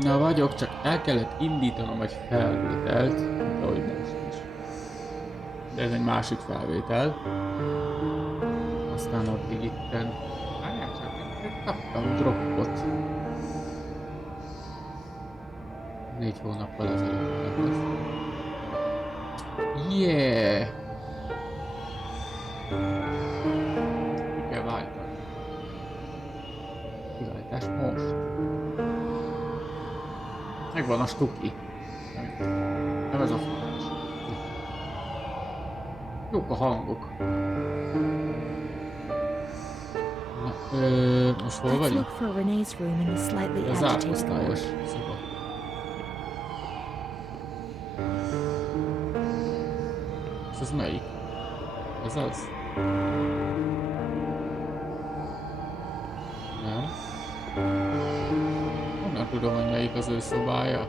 Na vagyok, csak el kellett indítanom egy felvételt, mint ahogy most is. De ez egy másik felvétel. Aztán addig itten... Várjál csak, kaptam droppot. 4 hónappal ezelőtt. Yeah! Ki kell váltani. Kiváltás most. Megvan a stuki. Nem ez a fontos. Jók a hangok. Na, most hol vagyunk? Az átposztályos szoba. Ez melyik? Ez az? Nem. Honnan tudom, hogy melyik az ő szobája?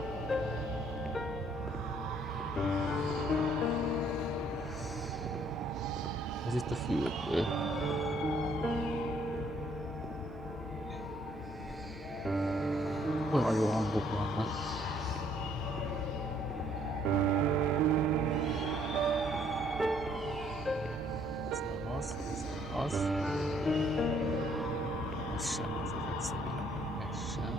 Ez itt a fürdő. Olyan jó hangok vannak. Ez nem az, ez nem az. Ez sem az ezek szerint. Ez sem.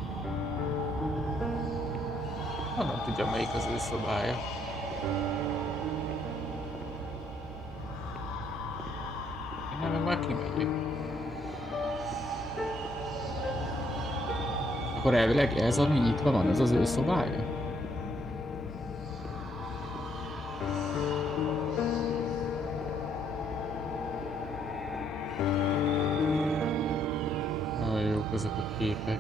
Honnan tudja, melyik az ő szobája? Én nem, már kimegyek. Akkor elvileg ez, ami nyitva van, ez az ő szobája? Nagyon jók ezek a képek.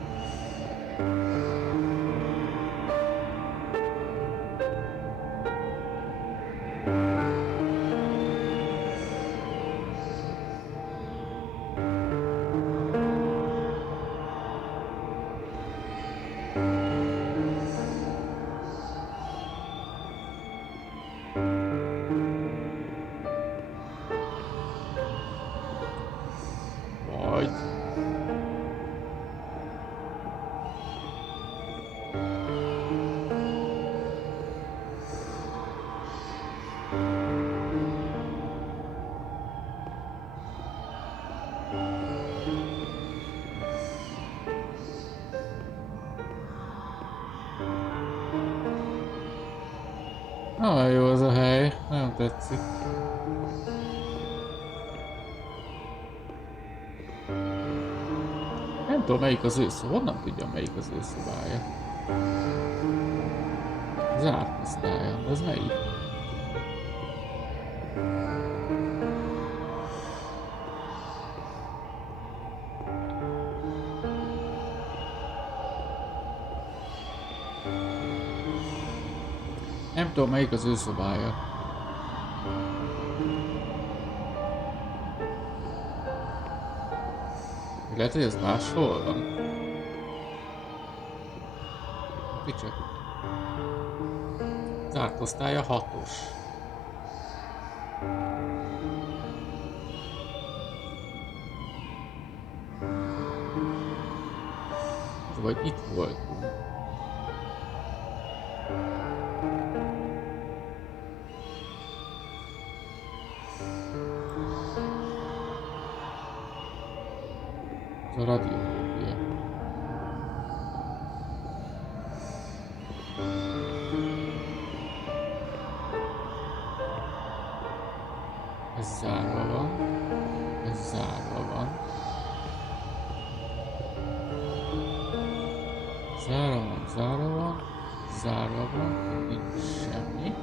Nagyon jó ez a hely, nagyon tetszik. Nem tudom, melyik az ő szobája, honnan tudja, melyik az ő szobája. Zárt osztályon, ez melyik? Nem tudom, melyik az ő szobája. Lehet, hogy ez máshol van. Kicsit. Zárt osztálya 6-os. Vagy itt voltunk. A radiológia. Ez zárva van. Ez zárva van. Zárva van, zárva van. Zárva van. Nincs semmi.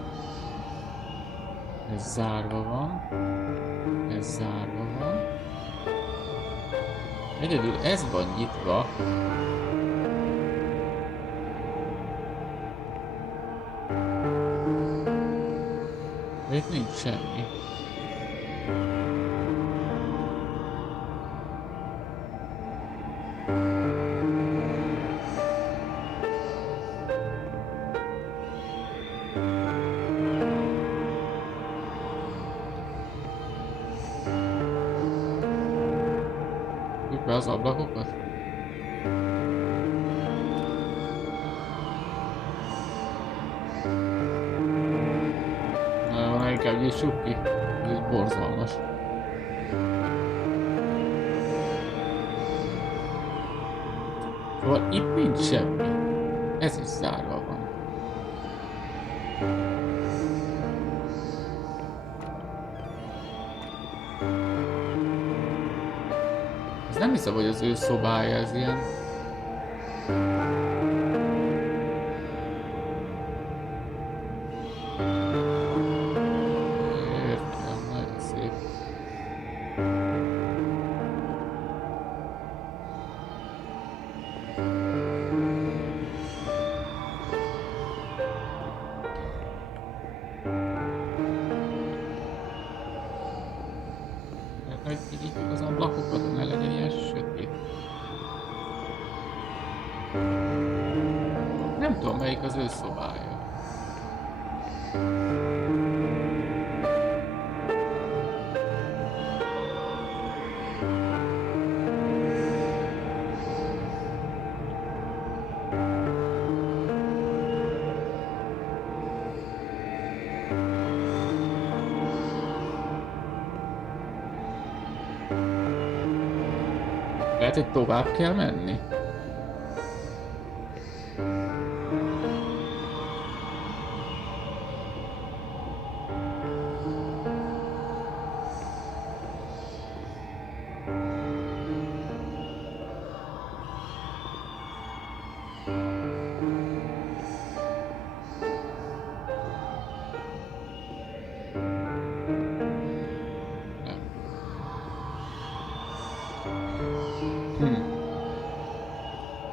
Ez zárva van. Ez zárva van. Egyedül ez van nyitva. Itt nincs semmi. Be az ablakokat? Javítsuk ki. Ez egy borzalmas. Szóval itt nincs semmi. Ez is zárva van. Ez nem hiszem, hogy az ő szobája, ez ilyen... Értem, nagyon szép. Hogy így az ablakokat, ne legyen ilyen sötét. Nem tudom, melyik az ő szobája. Lehet, hogy tovább kell menni?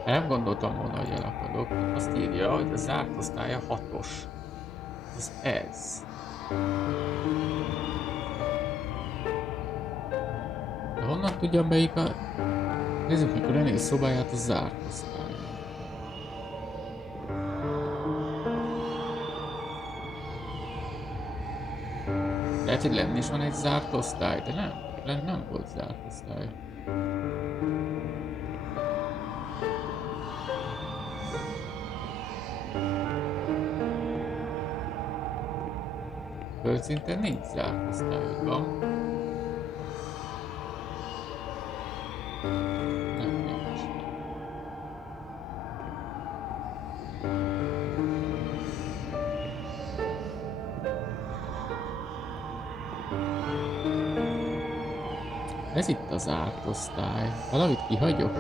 Nem gondoltam volna, hogy elakadok. Azt írja, hogy a zárt osztálya 6-os. Az ez. De honnan tudjam, melyik a... Nézzük meg a René szobáját, a zárt osztály. Lehet, hogy lenni is van egy zárt osztály, de nem volt zárt osztály. Földszinten nincs zárt osztályokban. Nem, nincs. Ez itt az zárt osztály. Valamit kihagyok?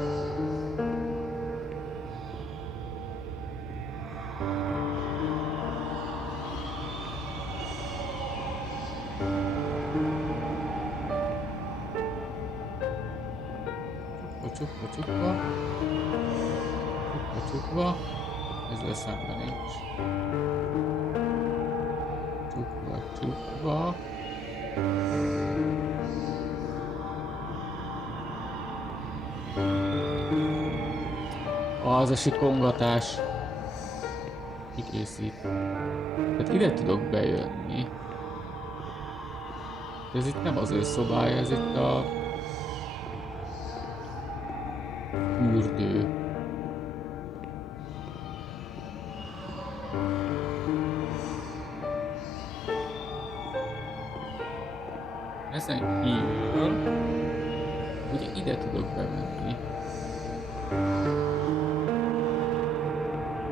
Csukva. Ezzel szemben nincs. Csukva. Az a sikongatás. Kikészít. Tehát ide tudok bejönni. Ez itt nem az ő szobája, ez itt a... fürdő. Ezen kívül ugye ide tudok bemenni.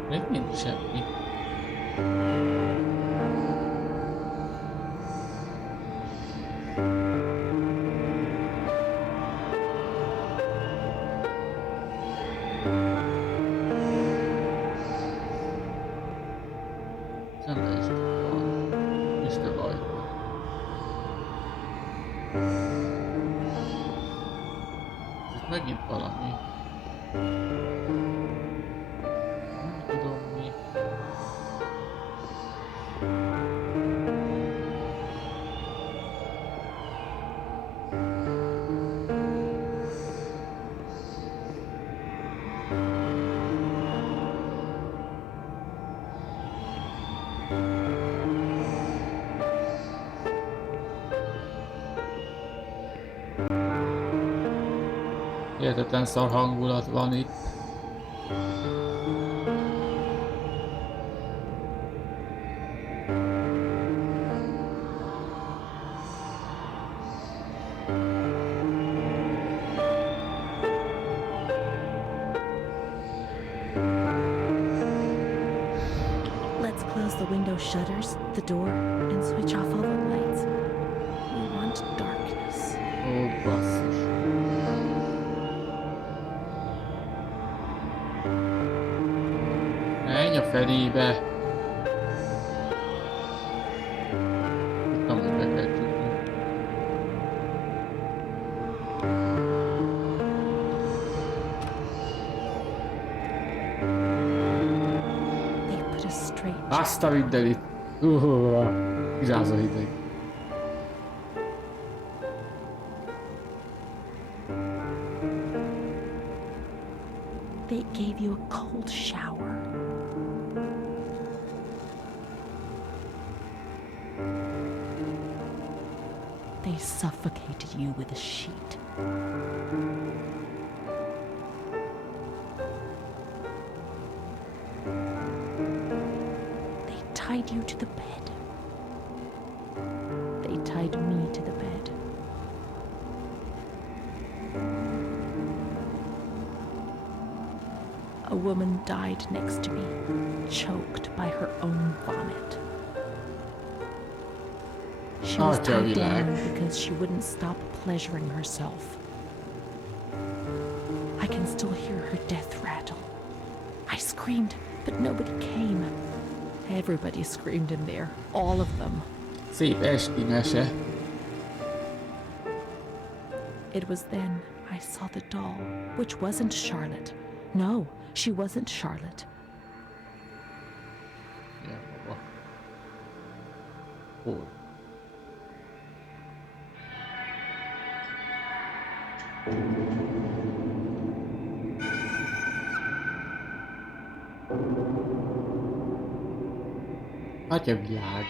Még nincs semmi. Szembe is van. Isten baj. Itt megint valami. Nem tudom mi. Hihetetlen szar hangulat van itt. Let's close the window shutters, the door, and switch off all the lights. We want darkness. Ó, basszus. Menj a fenébe! Tudtam, hogy be kell csukni. They put us straight. Azt a mindenit! Kiráz a hideg. They gave you a cold shower. They suffocated you with a sheet. They tied you to the bed. They tied me to the bed. A woman died next to me, choked by her own vomit. She was tied down because she wouldn't stop pleasuring herself. I can still hear her death rattle. I screamed, but nobody came. Everybody screamed in there, all of them. Szép esti mese. It was then I saw the doll, which wasn't Charlotte. No, she wasn't Charlotte. Ja, baba. Hol? Atyavilág.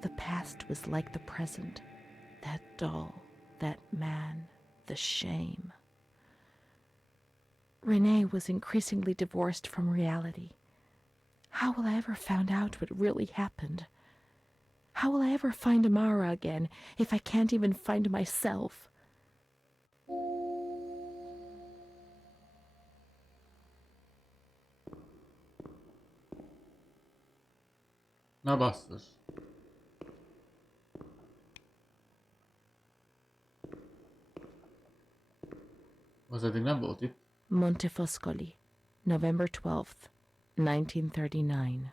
The past was like the present. That doll, that man, the shame. Renee was increasingly divorced from reality. How will I ever find out what really happened? How will I ever find Amara again if I can't even find myself? Na basszus. Az eddig nem volt itt. Montefoscoli, November 12th, 1939.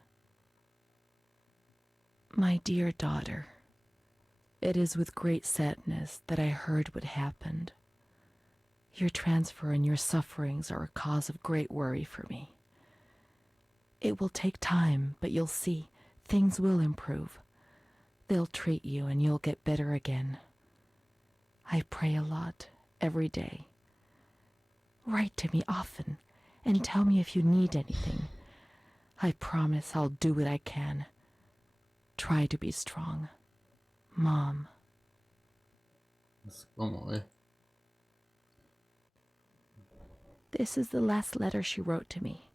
My dear daughter, it is with great sadness that I heard what happened. Your transfer and your sufferings are a cause of great worry for me. It will take time, but you'll see, things will improve. They'll treat you and you'll get better again. I pray a lot, every day. Write to me often and tell me if you need anything. I promise I'll do what I can. Try to be strong. Mom. Ez komoly. This is the last letter she wrote to me.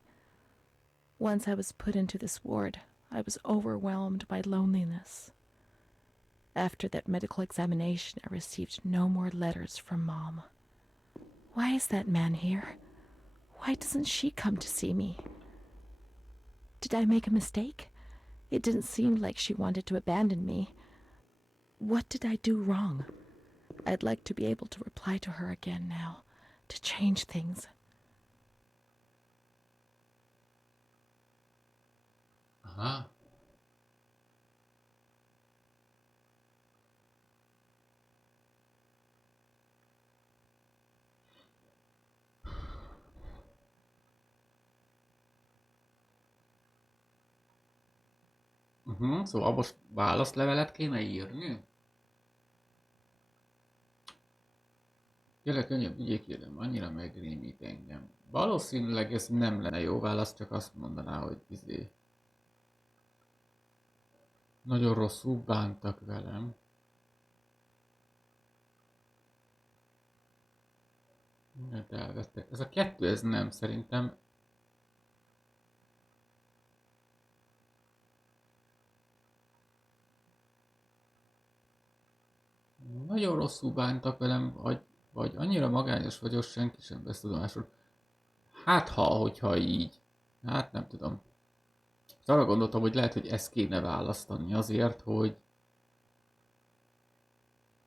Once I was put into this ward, I was overwhelmed by loneliness. After that medical examination, I received no more letters from Mom. Why is that man here? Why doesn't she come to see me? Did I make a mistake? It didn't seem like she wanted to abandon me. What did I do wrong? I'd like to be able to reply to her again now, to change things. Aha. Szóval most válaszlevelet kéne írni? Kérlek, könnyebb vigyék, kérem, annyira megrémít engem. Valószínűleg ez nem lenne jó válasz, csak azt mondaná, hogy nagyon rosszul bántak velem. Mindent elvettek. Ez a kettő, ez nem, szerintem. nagyon rosszul bántak velem, vagy annyira magányos vagyok, senki sem vesz tudomásul. Hát hogyha így. Hát nem tudom. Arra gondoltam, hogy lehet, hogy ezt kéne választani azért, hogy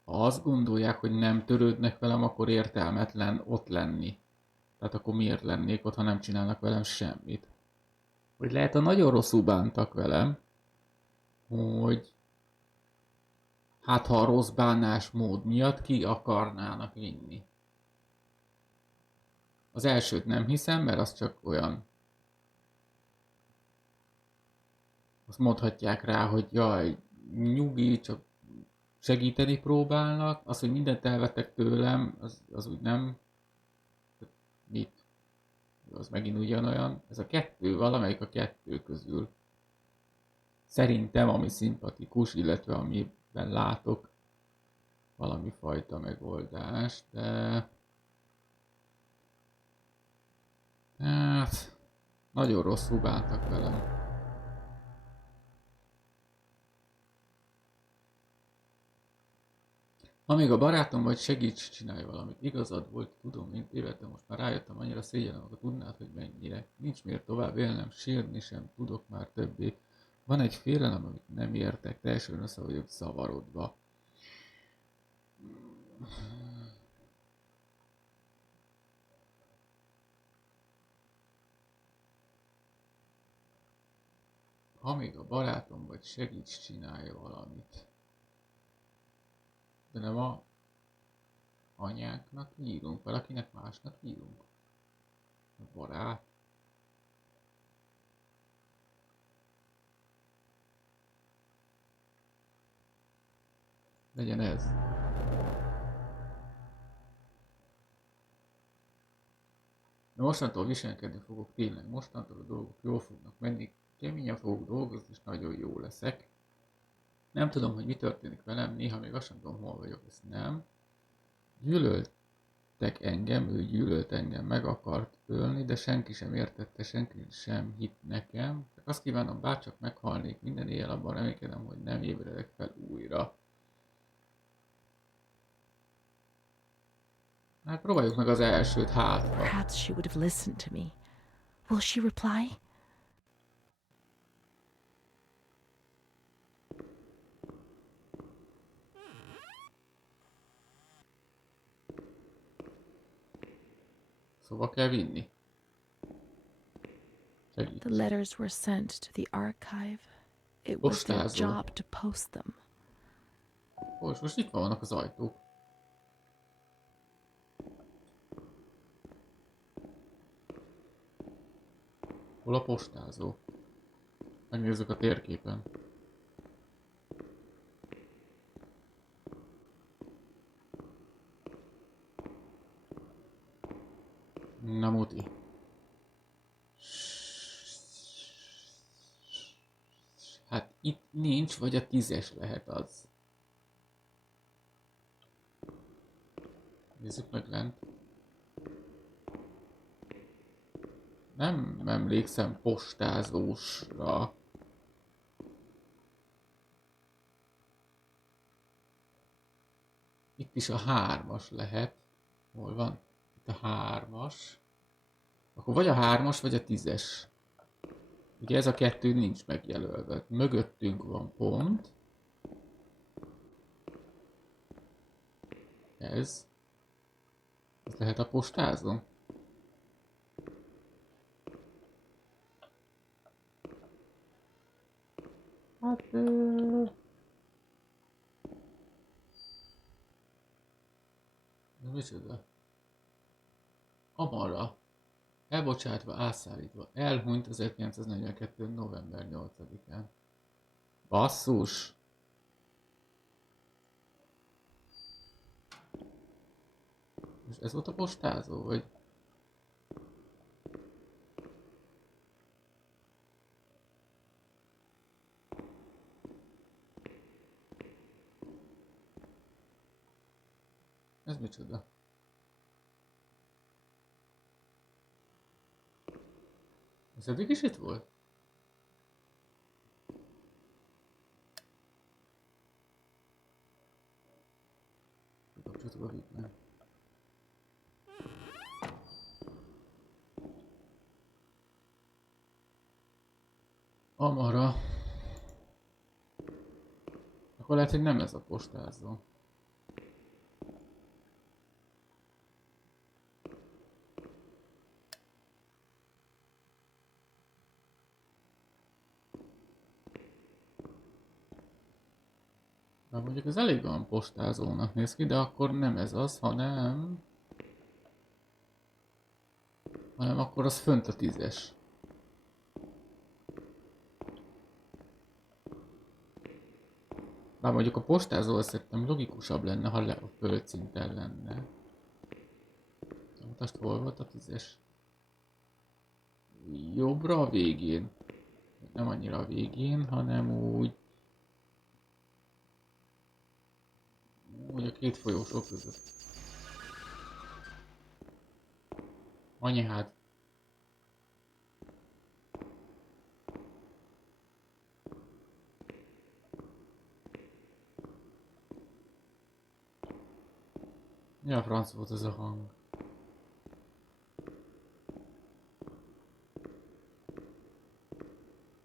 ha azt gondolják, hogy nem törődnek velem, akkor értelmetlen ott lenni. Tehát akkor miért lennék ott, ha nem csinálnak velem semmit? Hogy lehet, ha nagyon rosszul bántak velem, hogy hát ha a rossz bánásmód miatt ki akarnának vinni. Az elsőt nem hiszem, mert az csak olyan... Azt mondhatják rá, hogy jaj, nyugi, csak segíteni próbálnak. Az, hogy mindent elvettek tőlem, az úgy nem... Mit? Az megint ugyanolyan. Ez a kettő, valamelyik a kettő közül. Szerintem, ami szimpatikus, illetve amiben látok valami fajta megoldást, de... Hát... Nagyon rosszul bántak velem. Ha még a barátom vagy, segíts, csinálj valamit. Igazad volt, tudom, mint tévedtem, most már rájöttem, annyira szégyellem, akkor tudnád, hogy mennyire. Nincs miért tovább élnem, sírni sem tudok már többé. Van egy félelem, amit nem értek, teljesen össze vagyok zavarodva. Ha még a barátom vagy, segíts, csinálja valamit. De nem a anyánknak írunk, valakinek másnak írunk. A barát. Legyen ez. De mostantól viselkedni fogok, tényleg mostantól a dolgok jól fognak menni, keményen fogok dolgozni, és nagyon jó leszek. Nem tudom, hogy mi történik velem, néha még azt sem tudom, hol vagyok, ezt nem. Gyűlöltek engem, ő gyűlölt engem, meg akart ölni, de senki sem értette, senki sem hitt nekem. Csak azt kívánom, bárcsak meghalnék, minden éjjel abban reménykedem, hogy nem ébredek fel újra. Hát próbáljuk meg az elsőt, hátra. Perhaps she would have listened to me. Will she reply? Szóval kell vinni. Segíts. The letters were sent to the archive. It was their Postázó. job to post them. Most itt vannak az ajtók. Hol a postázó? Megnézzük a térképen. Na muti. Hát itt nincs, vagy a 10-es lehet az. Nézzük meg lent. Nem emlékszem postázósra. Itt is a 3-as lehet. Hol van? Itt a 3-as. Akkor vagy a 3-as, vagy a 10-es. Ugye ez a kettő nincs megjelölve. Mögöttünk van pont. Ez. Ez lehet a postázó? Hát... Ez micsoda? Amara. Elbocsátva, átszállítva. Elhunyt 1942. november 8-án. Basszus! És ez volt a postázó, vagy? Ez micsoda? Ez eddig is itt volt? hátulról vidd. Amara. Akkor lehet, hogy nem ez a postázó. Na mondjuk ez elég olyan postázónak néz ki, de akkor nem ez az, hanem akkor az fönt a 10-es. Bár mondjuk a postázó szerintem logikusabb lenne, ha a földszinten lenne. Most hol volt a 10-es? Jobbra a végén. Nem annyira a végén, hanem úgy a két folyósó között. Annyi hát. Mi a franc volt ez a hang?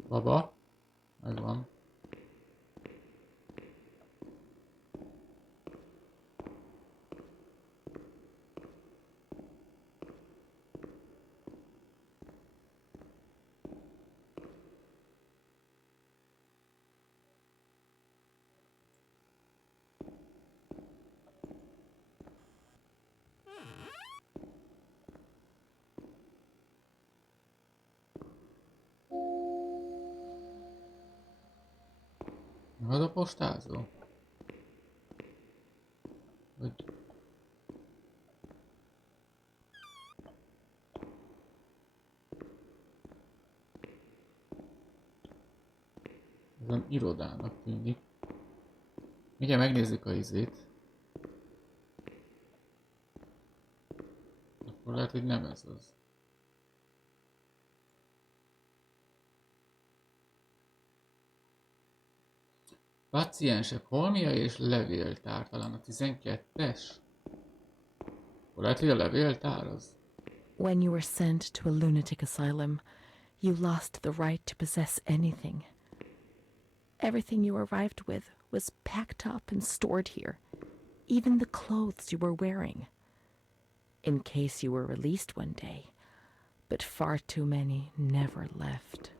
Baba? Megvan. Az a postázó? Vagy... Ez olyan irodának tűnik. Mindjárt megnézzük a izét. Akkor lehet, hogy nem ez az. Paciensek holmia és levéltár, talán a 12-es? Lehet, hogy a levéltár az? When you were sent to a lunatic asylum, you lost the right to possess anything. Everything you arrived with was packed up and stored here, even the clothes you were wearing, in case you were released one day, but far too many never left.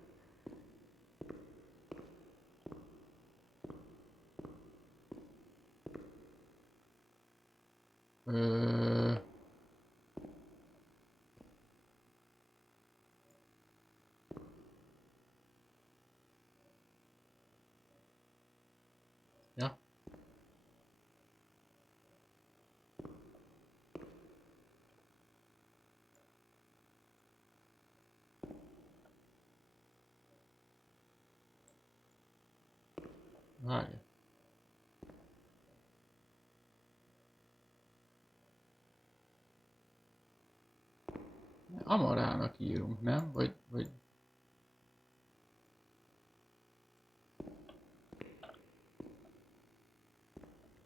Ja. Várj. Amarának írunk, nem? Vagy...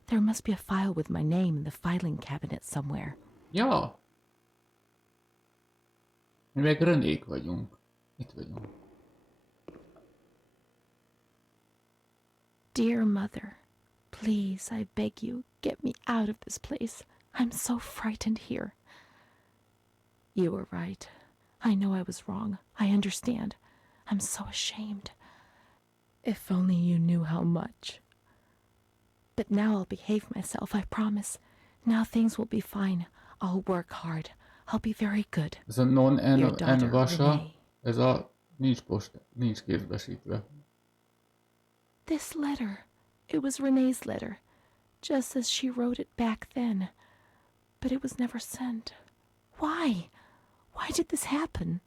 There must be a file with my name in the filing cabinet somewhere. Ja! Mi meg Renék vagyunk. Itt vagyunk. Dear Mother, please, I beg you, get me out of this place. I'm so frightened here. You were right. I know I was wrong. I understand. I'm so ashamed. If only you knew how much. But now I'll behave myself, I promise. Now things will be fine. I'll work hard. I'll be very good. Ez a non-en-vasa, ez a nincs kézbesítve. This letter, it was Renee's letter, just as she wrote it back then. But it was never sent. Why? Why did this happen?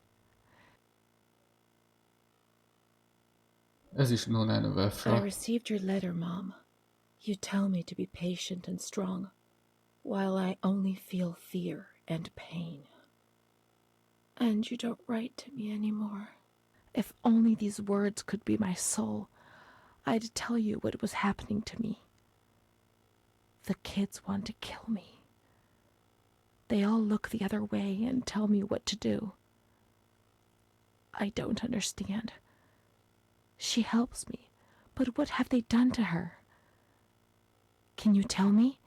Ez is non-en-vasa. I received your letter, Mom. You tell me to be patient and strong, while I only feel fear and pain. And you don't write to me anymore. If only these words could be my soul, I'd tell you what was happening to me. The kids want to kill me. They all look the other way and tell me what to do. I don't understand. She helps me, but what have they done to her? Can you tell me?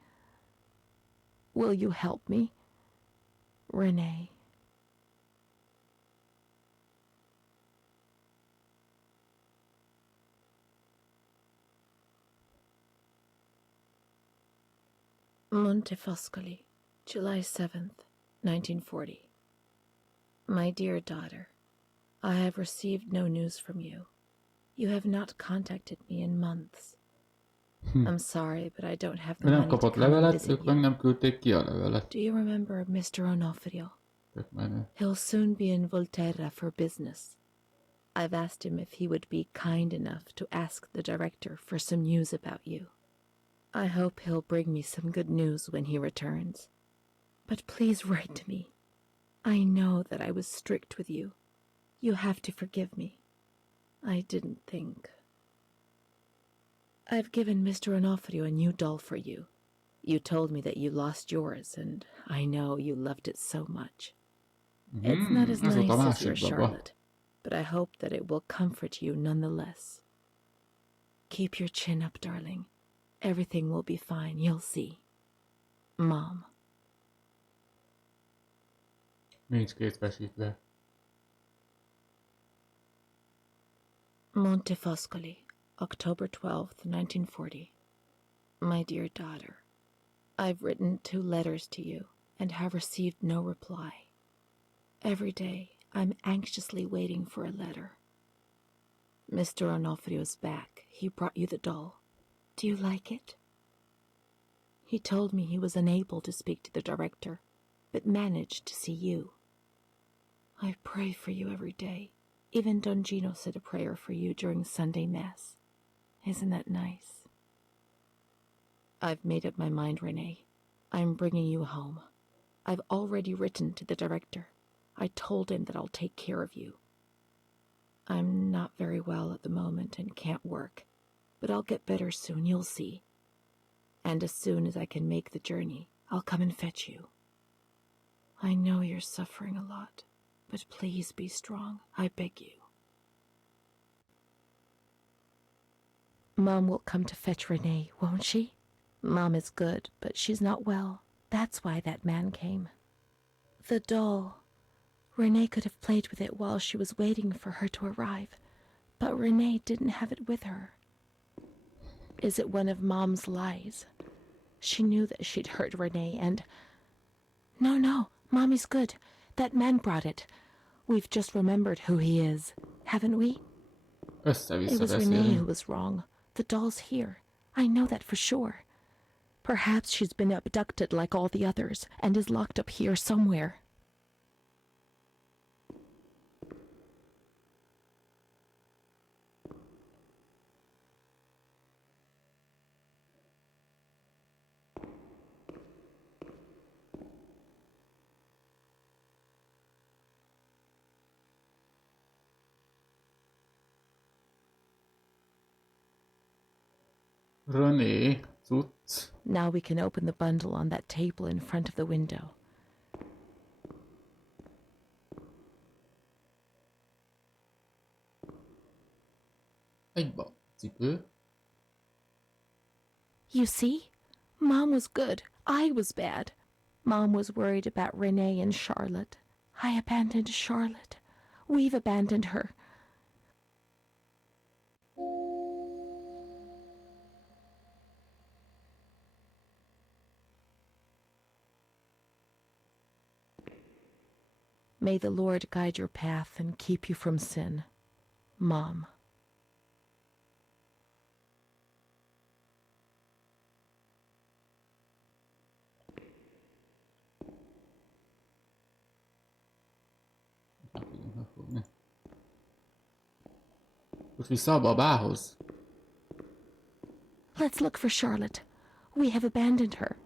Will you help me? Renee. Montefoscoli, July 7th, 1940. My dear daughter, I have received no news from you. You have not contacted me in months. I'm sorry, but I don't have the Nem money to kapott come and levelet, visit ők meg you. nem küldték ki a levelet. Do you remember Mr. Onofrio? Tök menő. He'll soon be in Volterra for business. I've asked him if he would be kind enough to ask the director for some news about you. I hope he'll bring me some good news when he returns. But please write to me. I know that I was strict with you. You have to forgive me. I didn't think. I've given Mr. Onofrio a new doll for you. You told me that you lost yours, and I know you loved it so much. It's not as Ez volt a nice as your másik baba. Charlotte, but I hope that it will comfort you nonetheless. Keep your chin up, darling. Everything will be fine, you'll see. Mom. Nincs kétfesítve. Montefoscoli, October 12th, 1940. My dear daughter, I've written 2 letters to you and have received no reply. Every day I'm anxiously waiting for a letter. Mr. Onofrio's back. He brought you the doll. Do you like it? He told me he was unable to speak to the director, but managed to see you. I pray for you every day. Even Don Gino said a prayer for you during Sunday Mass. Isn't that nice? I've made up my mind, Renee. I'm bringing you home. I've already written to the director. I told him that I'll take care of you. I'm not very well at the moment and can't work, but I'll get better soon, you'll see. And as soon as I can make the journey, I'll come and fetch you. I know you're suffering a lot, but please be strong, I beg you. Mom will come to fetch Renee, won't she? Mom is good, but she's not well. That's why that man came. The doll. Renee could have played with it while she was waiting for her to arrive, but Renee didn't have it with her. Is it one of Mom's lies? She knew that she'd hurt Renee and... No, Mommy's good. That man brought it. We've just remembered who he is, haven't we? It was Renee who was wrong. The doll's here. I know that for sure. Perhaps she's been abducted like all the others and is locked up here somewhere. René, cucc. Now we can open the bundle on that table in front of the window. Egy cipő. You see? Mom was good. I was bad. Mom was worried about Renee and Charlotte. I abandoned Charlotte. We've abandoned her. May the Lord guide your path and keep you from sin. Mom. Most vissza a babához? Let's look for Charlotte. We have abandoned her.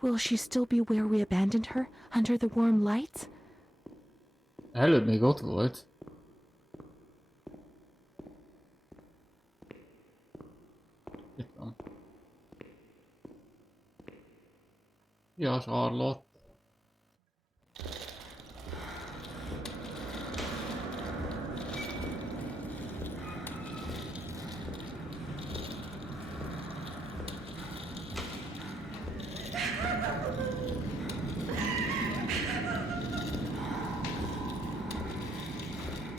Will she still be where we abandoned her, under the warm lights? Előbb még ott volt. Itt van. Ja, Charlotte.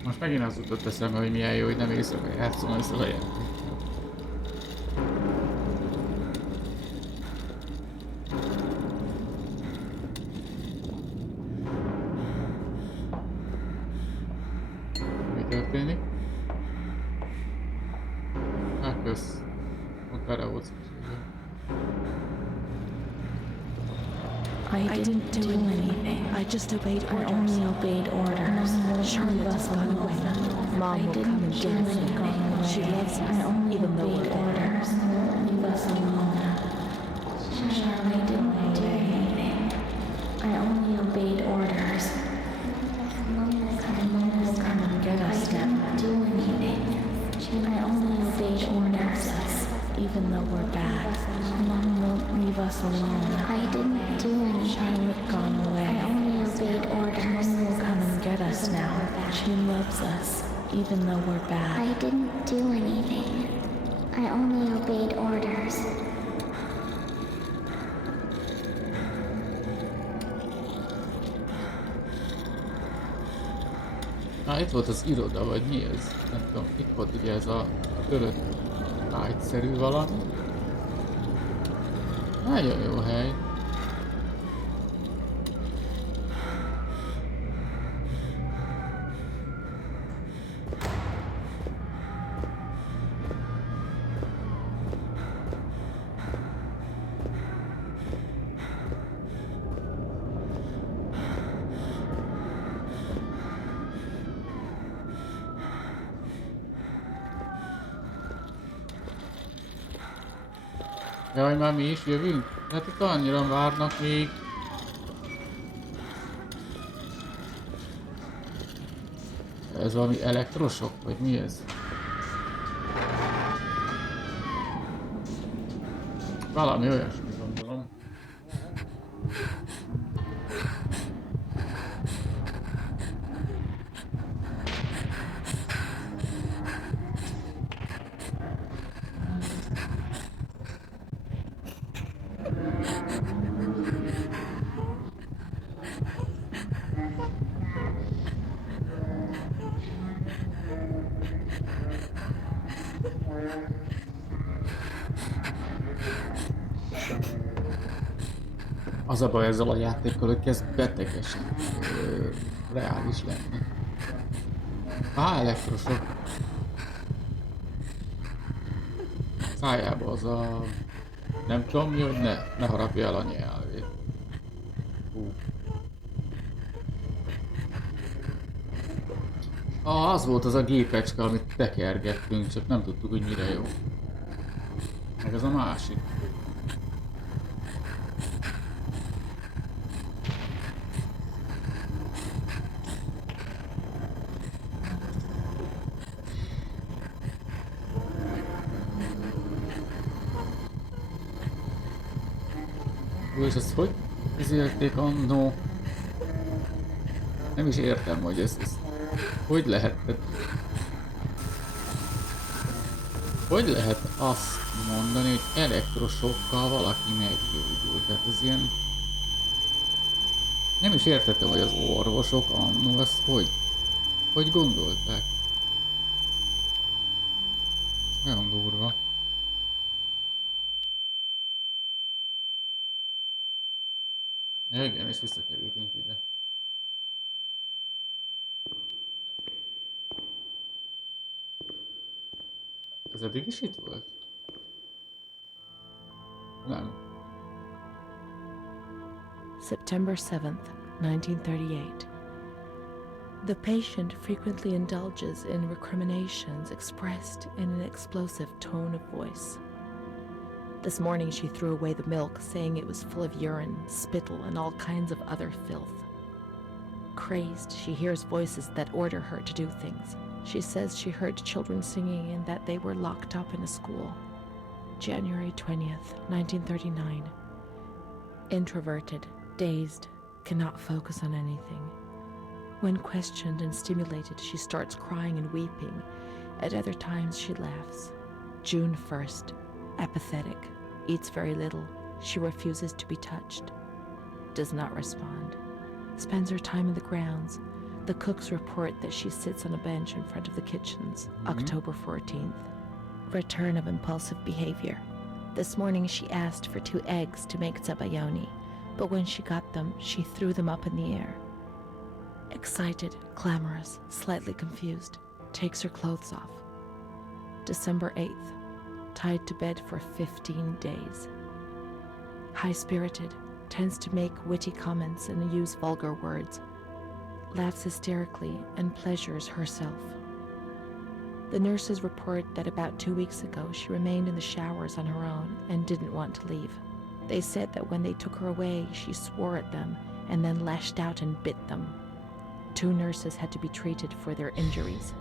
Most megint az jutott eszembe, hogy milyen jó, hogy nem éjszaka játszom ezzel a játékkal. Mi történik? Hát kösz. Ott erre volt szüksége. I didn't do anything. I just obeyed orders. I only obeyed orders. Charlotte has gone away. Mom will come and get us now. She loves us, even though we're orders. Leave us alone. Charlotte didn't do anything. I only obeyed orders. Mom will come and get us now. I didn't do anything. I only obeyed orders. Even though we're bad. Mom won't leave us alone. I didn't do anything. Charlotte gone away. I only obeyed orders. Mom will come and get us now. She loves us, even though we're bad. I didn't do anything. I only obeyed orders. Itt volt az iroda, vagy mi ez? Nem tudom, itt volt ugye ez a törött ágyszerű valami. Nagyon jó hely. Jaj, már mi is jövünk? Hát itt annyira várnak még. Ez valami elektrosok, vagy mi ez? Valami olyasmi, gondolom. Az a baj ezzel a játékkal, hogy kezd betegesen reális lenni. Elektrosok. Szájába az a... Nem tudom mi, hogy ne harapja el a nyelvét. Az volt az a gépecske, amit tekergettünk, csak nem tudtuk, hogy mire jó. Meg ez a másik. És ezt hogy ezérték annó? Nem is értem, hogy ez hogy lehet. Hogy lehet azt mondani, hogy elektrosokkal valaki meggyógyul? Tehát ez ilyen... Nem is értettem, hogy az orvosok annó ezt hogy gondolták. Nagyon durva. Ja, igen, és visszakerültünk ide. Ez eddig is itt volt? Nem. September 7th, 1938. The patient frequently indulges in recriminations expressed in an explosive tone of voice. This morning she threw away the milk, saying it was full of urine, spittle, and all kinds of other filth. Crazed, she hears voices that order her to do things. She says she heard children singing and that they were locked up in a school. January 20th, 1939. Introverted, dazed, cannot focus on anything. When questioned and stimulated, she starts crying and weeping. At other times, she laughs. June 1st, apathetic, eats very little. She refuses to be touched. Does not respond. Spends her time in the grounds. The cooks report that she sits on a bench in front of the kitchens. October 14th. Return of impulsive behavior. This morning she asked for 2 eggs to make zabayoni, but when she got them, she threw them up in the air. Excited, clamorous, slightly confused, takes her clothes off. December 8th, tied to bed for 15 days. High-spirited, tends to make witty comments and use vulgar words, laughs hysterically and pleasures herself. The nurses report that about 2 weeks ago she remained in the showers on her own and didn't want to leave. They said that when they took her away, she swore at them and then lashed out and bit them. 2 nurses had to be treated for their injuries.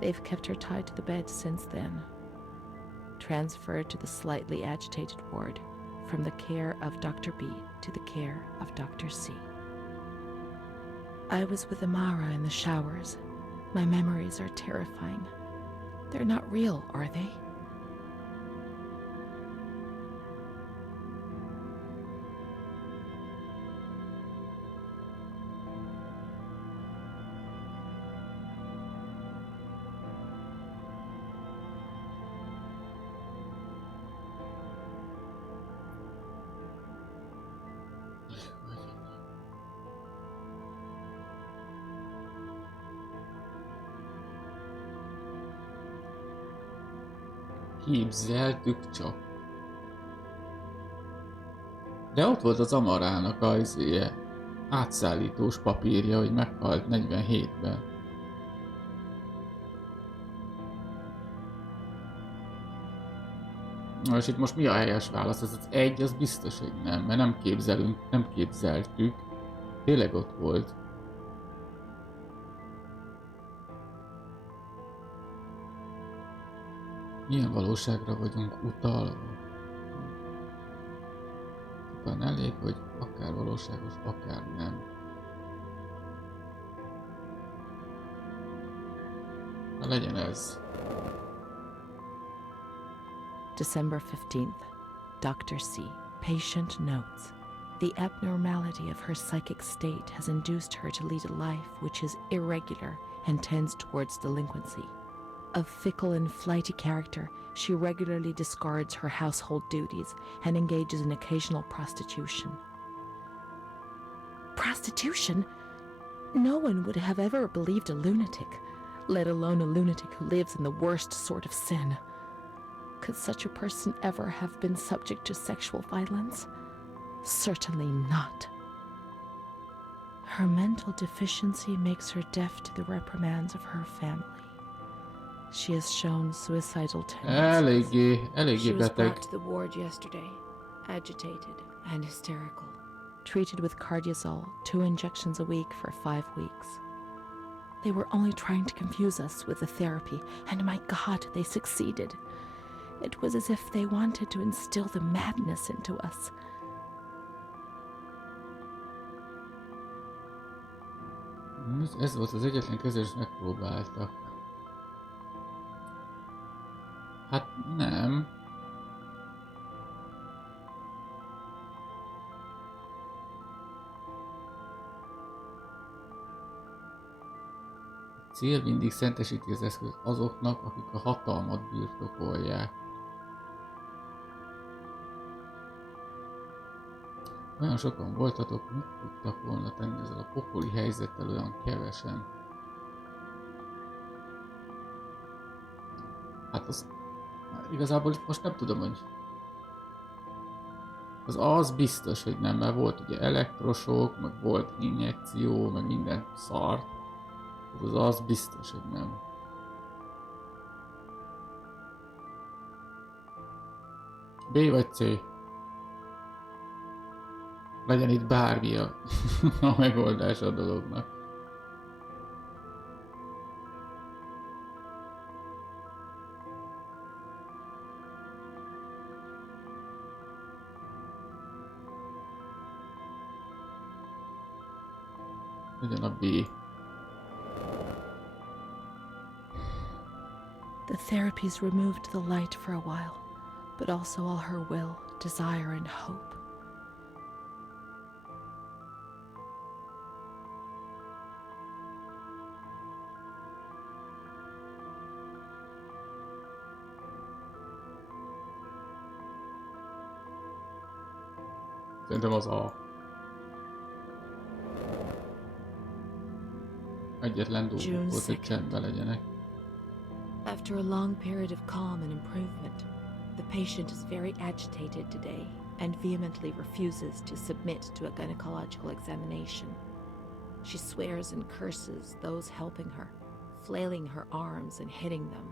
They've kept her tied to the bed since then. Transferred to the slightly agitated ward, from the care of Dr. B to the care of Dr. C. I was with Amara in the showers. My memories are terrifying. They're not real, are they? Képzeltük csak. De ott volt az Amarának a átszállítós papírja, hogy meghalt 47-ben. Na és itt most mi a helyes válasz? Az 1 az biztos, hogy nem, mert nem képzeltük. Tényleg ott volt. Milyen valóságra vagyunk utalva? Talán elég, hogy akár valóságos, akár nem. Na legyen ez. December 15th. Dr. C. Patient notes. The abnormality of her psychic state has induced her to lead a life which is irregular and tends towards delinquency. Of fickle and flighty character, she regularly discards her household duties and engages in occasional prostitution. Prostitution? No one would have ever believed a lunatic, let alone a lunatic who lives in the worst sort of sin. Could such a person ever have been subject to sexual violence? Certainly not. Her mental deficiency makes her deaf to the reprimands of her family. She has shown suicidal tendencies. Eléggé She was beteg. brought to the ward yesterday, agitated and hysterical. Treated with cardiazol, 2 injections a week for 5 weeks. They were only trying to confuse us with the therapy, and my God, they succeeded. It was as if they wanted to instill the madness into us. Ez volt az egyetlen kezelés, megpróbáltak. Hát nem. A cél mindig szentesíti az eszközt azoknak, akik a hatalmat birtokolják. Olyan sokan voltatok, mit tudtak volna tenni ezzel a pokoli helyzettel olyan kevesen? Hát az... Igazából itt most nem tudom, hogy... Az biztos, hogy nem, mert volt ugye elektrosok, meg volt injekció, meg minden szart. Az biztos, hogy nem. B vagy C? Legyen itt bármi a megoldás a dolognak. Legyen a B. The therapies removed the light for a while, but also all her will, desire, and hope. Szerintem az A. Egyetlen dolguk volt, hogy csendben legyenek. After a long period of calm and improvement, the patient is very agitated today and vehemently refuses to submit to a gynecological examination. She swears and curses those helping her, flailing her arms and hitting them.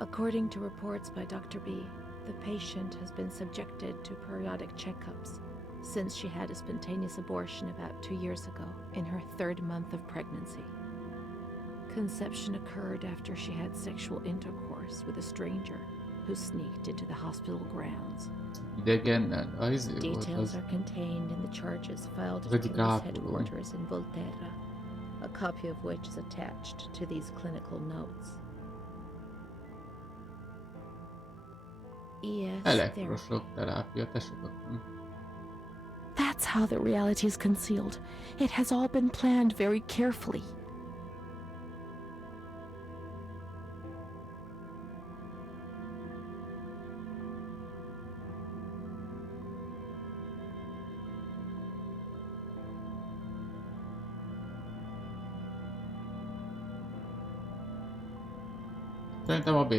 According to reports by Dr. B, the patient has been subjected to periodic checkups since she had a spontaneous abortion about 2 years ago in her 3rd month of pregnancy. Conception occurred after she had sexual intercourse with a stranger who sneaked into the hospital grounds. Idegennel, az Details are contained in the charges filed at egyik the police ápoló. headquarters in Volterra, a copy of which is attached to these clinical notes. ES Elektrosok terápia, te sokat nem. That's how the reality is concealed. It has all been planned very carefully. Szerintem a B.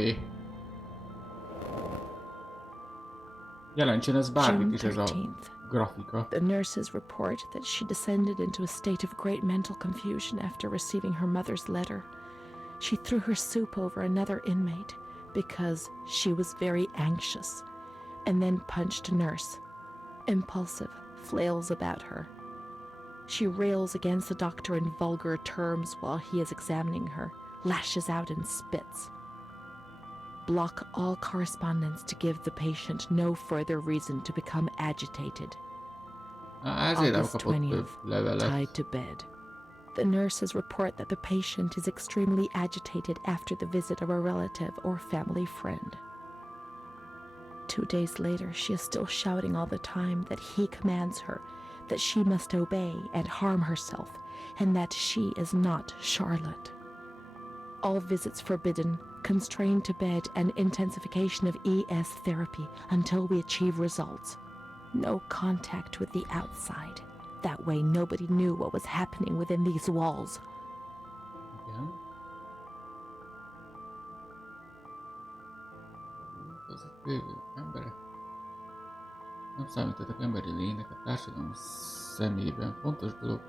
Jelentsen ez bármit June is ez a 13th. grafika. The nurses report that she descended into a state of great mental confusion after receiving her mother's letter. She threw her soup over another inmate because she was very anxious, and then punched a nurse. Impulsive, flails about her. She rails against the doctor in vulgar terms while he is examining her, lashes out and spits. Block all correspondence to give the patient no further reason to become agitated. Ezért nem August kapott több 20th, levelet. tied to bed. The nurses report that the patient is extremely agitated after the visit of a relative or family friend. 2 days later, she is still shouting all the time that he commands her, that she must obey and harm herself, and that she is not Charlotte. All visits forbidden, constrained to bed, and intensification of ES therapy until we achieve results. No contact with the outside. That way nobody knew what was happening within these walls. Igen. Az itt lévő emberek nem számítottak emberi lénynek a társadalom szemében. Fontos dolog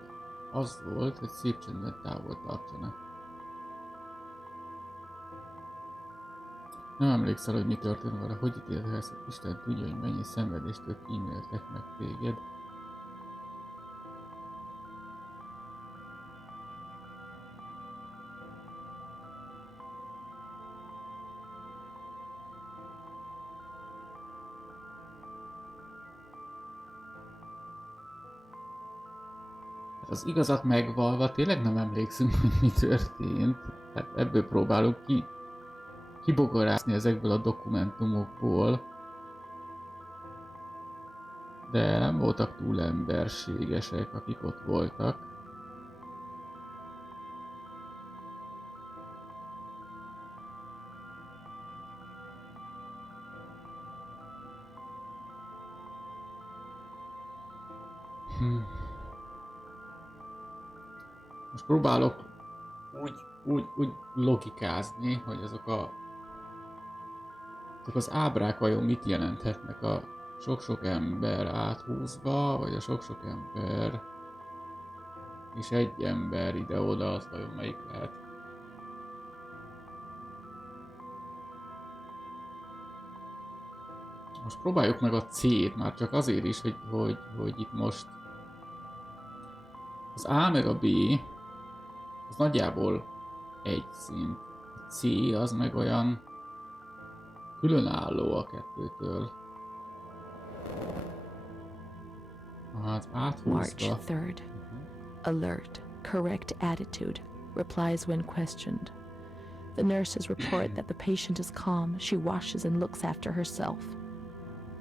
az volt, hogy szép csendben távol tartsanak. Nem emlékszel, hogy mi történt vele, hogy ítélhetsz, Isten tudja, hogy mennyi szenvedéstől kíméltek meg téged. Hát az igazat megvalva tényleg nem emlékszünk, hogy mi történt. Hát ebből próbálok kibogorászni ezekből a dokumentumokból. De nem voltak túl emberségesek, akik ott voltak. Most próbálok úgy logikázni, hogy azok az ábrák vajon mit jelenthetnek, a sok-sok ember áthúzva, vagy a sok-sok ember és egy ember ide-oda, az vajon melyik lehet? Most próbáljuk meg a C-t, már csak azért is, hogy itt most az A meg a B az nagyjából egy szint. A C az meg olyan különálló a kettőtől. Hát áthúzva. March 3rd. alert, correct attitude, replies when questioned. The nurses report that the patient is calm, she washes and looks after herself.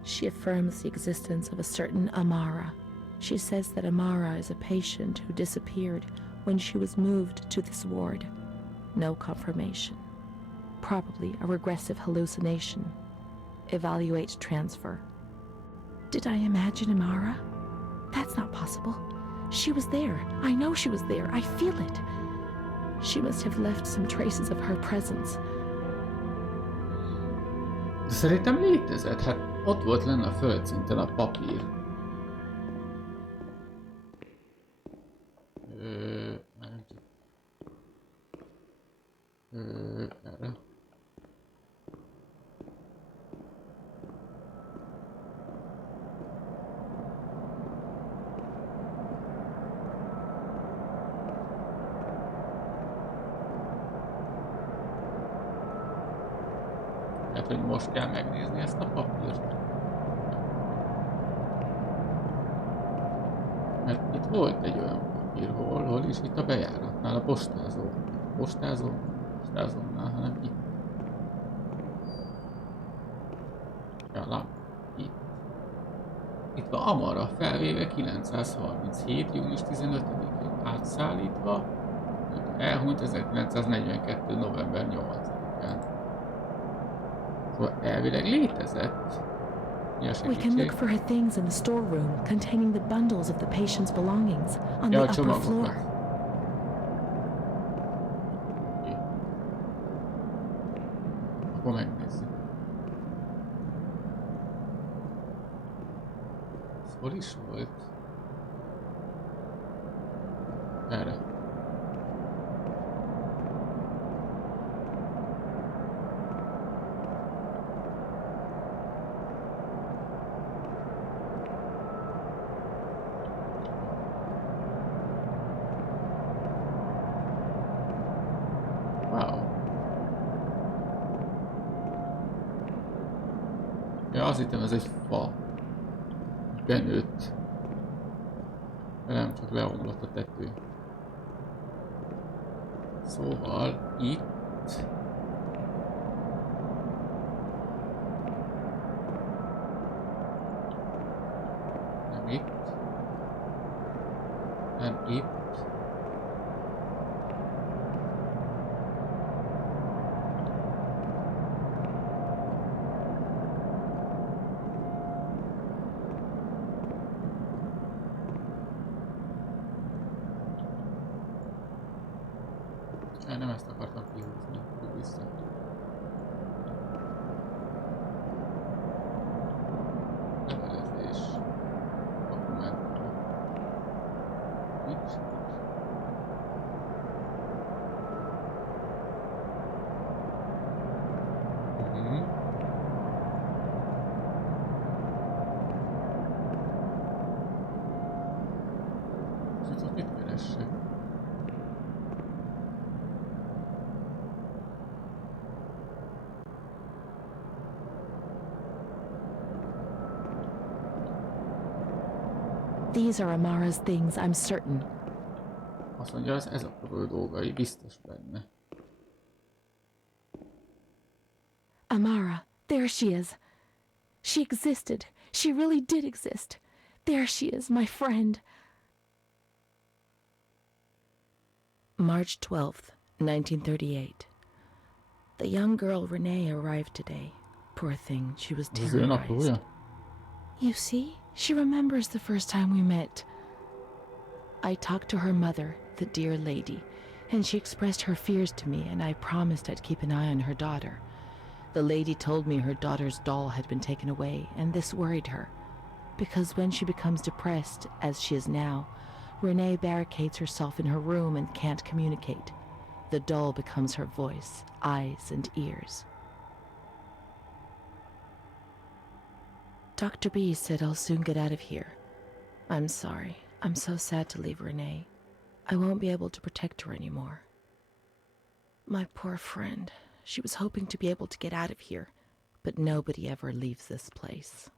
She affirms the existence of a certain Amara. She says that Amara is a patient who disappeared when she was moved to this ward. No confirmation. Probably a regressive hallucination. Evaluate transfer. Did I imagine Amara? That's not possible. She was there. I know she was there. I feel it. She must have left some traces of her presence. De szerintem létezett, hát ott volt lenne a földszinten a papír. Erre. Hát, hogy most kell megnézni ezt a papírt. Mert itt volt egy olyan papír, hol is itt a bejáratnál, a postázónál, hanem itt. Ja, lám, itt. Itt van Amara, felvéve 937. június 15-én, átszállítva, elhunyt 1942. november 8-án. Szóval elvileg létezett. We can look for her things in the storeroom containing the bundles of the patient's belongings on the upper floor. Akkor megnézzük. Ez hol is volt? Erre. Ja, azt hittem ez egy fa. Benőtt. De nem, csak leomlott a tető. Szóval itt... Nem itt. Nem itt. Nem ezt akartam kihúzni, hogy vissza. Levelezés. Dokumentum. Nincs. Szóval mit keressek? These are Amara's things, I'm certain. Azt mondja, ez a dolgai, biztos benne. Amara, there she is. She existed. She really did exist. There she is, my friend. March 12th, 1938. The young girl Renee arrived today. Poor thing, she was terrorized. You see, she remembers the first time we met. I talked to her mother, the dear lady, and she expressed her fears to me, and I promised I'd keep an eye on her daughter. The lady told me her daughter's doll had been taken away, and this worried her, because when she becomes depressed, as she is now, Renee barricades herself in her room and can't communicate. The doll becomes her voice, eyes, and ears. Dr. B said I'll soon get out of here. I'm sorry. I'm so sad to leave Renee. I won't be able to protect her anymore. My poor friend. She was hoping to be able to get out of here, but nobody ever leaves this place.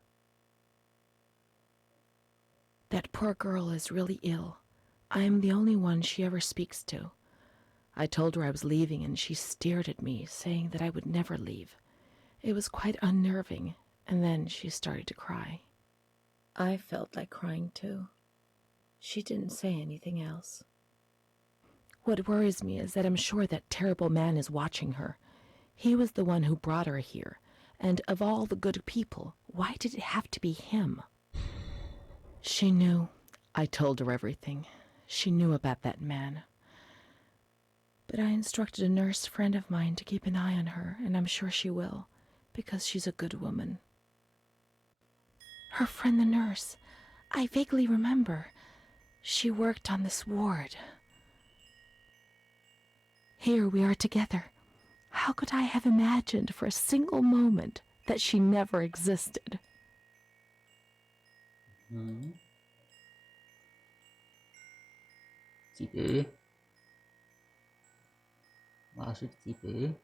That poor girl is really ill. I am the only one she ever speaks to. I told her I was leaving and she stared at me, saying that I would never leave. It was quite unnerving, and then she started to cry. I felt like crying too. She didn't say anything else. What worries me is that I'm sure that terrible man is watching her. He was the one who brought her here, and of all the good people, why did it have to be him? She knew. I told her everything. She knew about that man. But I instructed a nurse friend of mine to keep an eye on her, and I'm sure she will, because she's a good woman. Her friend the nurse. I vaguely remember. She worked on this ward. Here we are together. How could I have imagined for a single moment that she never existed? Cipő. Másik cipő.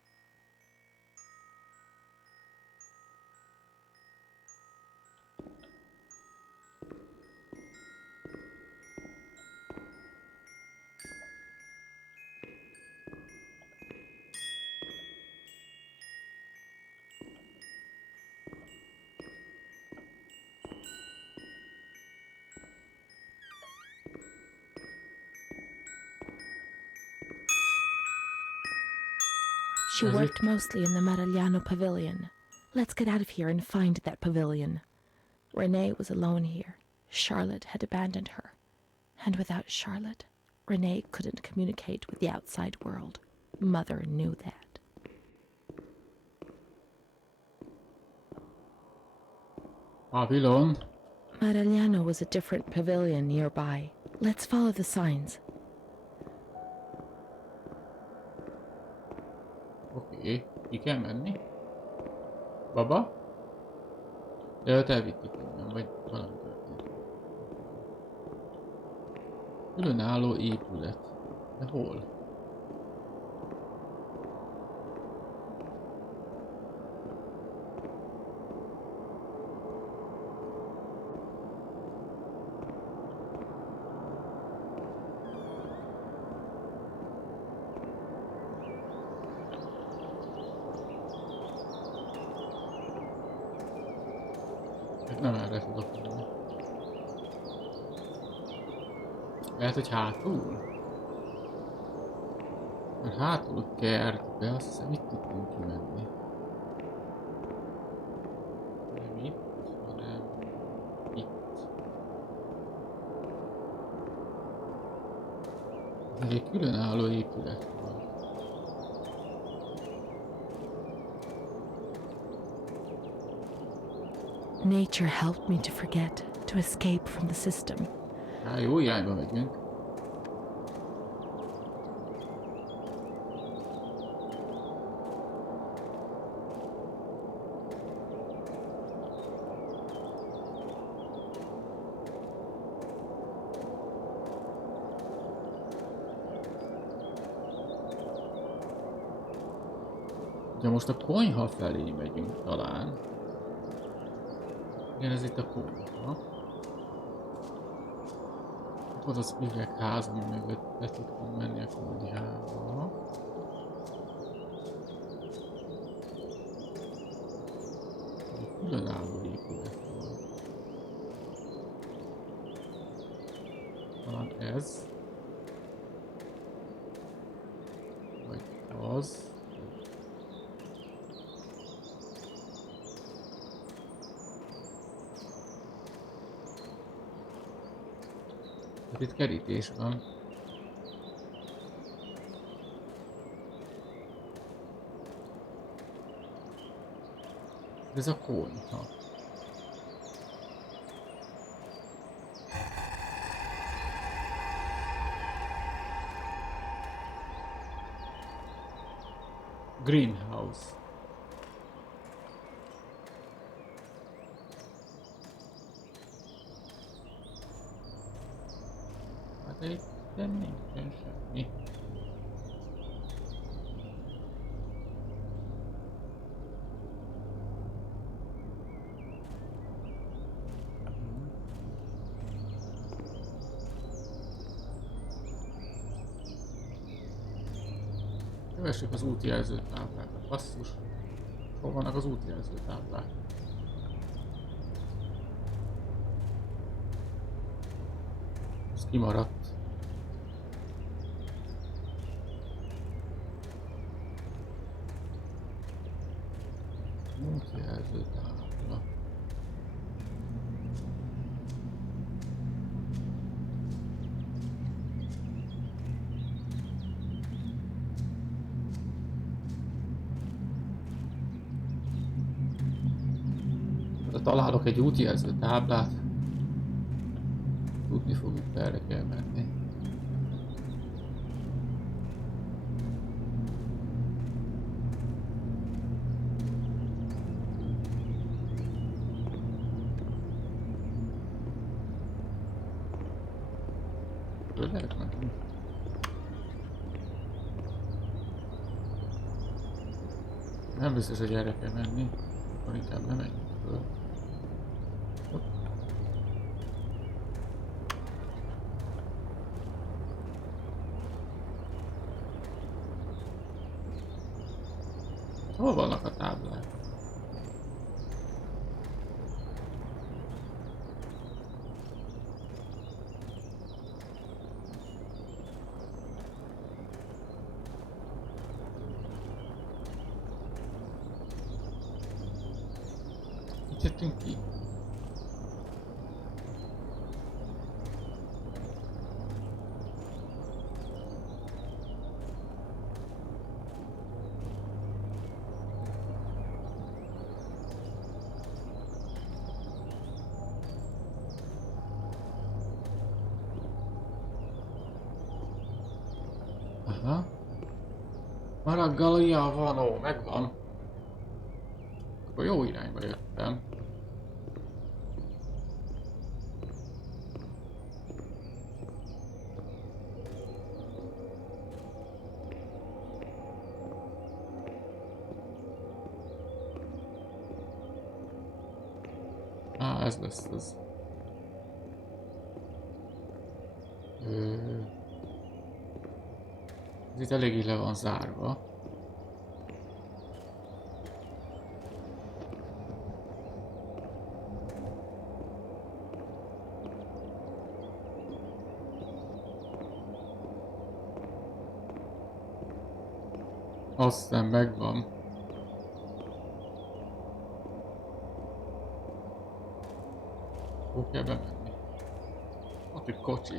She worked mostly in the Marigliano pavilion. Let's get out of here and find that pavilion. Renee was alone here. Charlotte had abandoned her. And without Charlotte, Renee couldn't communicate with the outside world. Mother knew that. Pavilion. Marigliano was a different pavilion nearby. Let's follow the signs. Oké, ki kell menni? Baba? De őt elvitték innen, vagy valami történt. Különálló épület. De hol? Nem erre tudok menni. Lehet, hogy hátul? Mert hátul a kertbe, azt hiszem itt tudtunk kimenni. Nem itt, hanem itt. Ez egy különálló épület van. Nature helped me to forget, to escape from the system. Jó irányba megyünk. Ugye most a konyha felé megyünk talán. Igen, ez itt a konyha. Itt volt az üvegház, ami mögött be tudtunk menni a konyhába. Egy különálló épület van. Talán ez. Vagy az. Itt kerítés van. Ez a konyha. Greenhouse. Hát itt nincsen semmi. Kövessük az útjelző táblát. Basszus. Hol vannak az útjelző táblák? Ez kimaradt. Útjelző tábla. Ha találok egy útjelző táblát, tudni fogjuk, erre kell menni. Föl lehet menni? Nem biztos, hogy erre kell menni, akkor inkább nem menjünk föl. Hopp. Hol vannak a táblák? Itt jöttünk ki. Aha. Maraggalia van, ó, megvan. Akkor jó irányba jöttem. Ez lesz az. Ez itt eléggé le van zárva. Aztán megvan. Hol kell bemenni? Ott egy kocsi.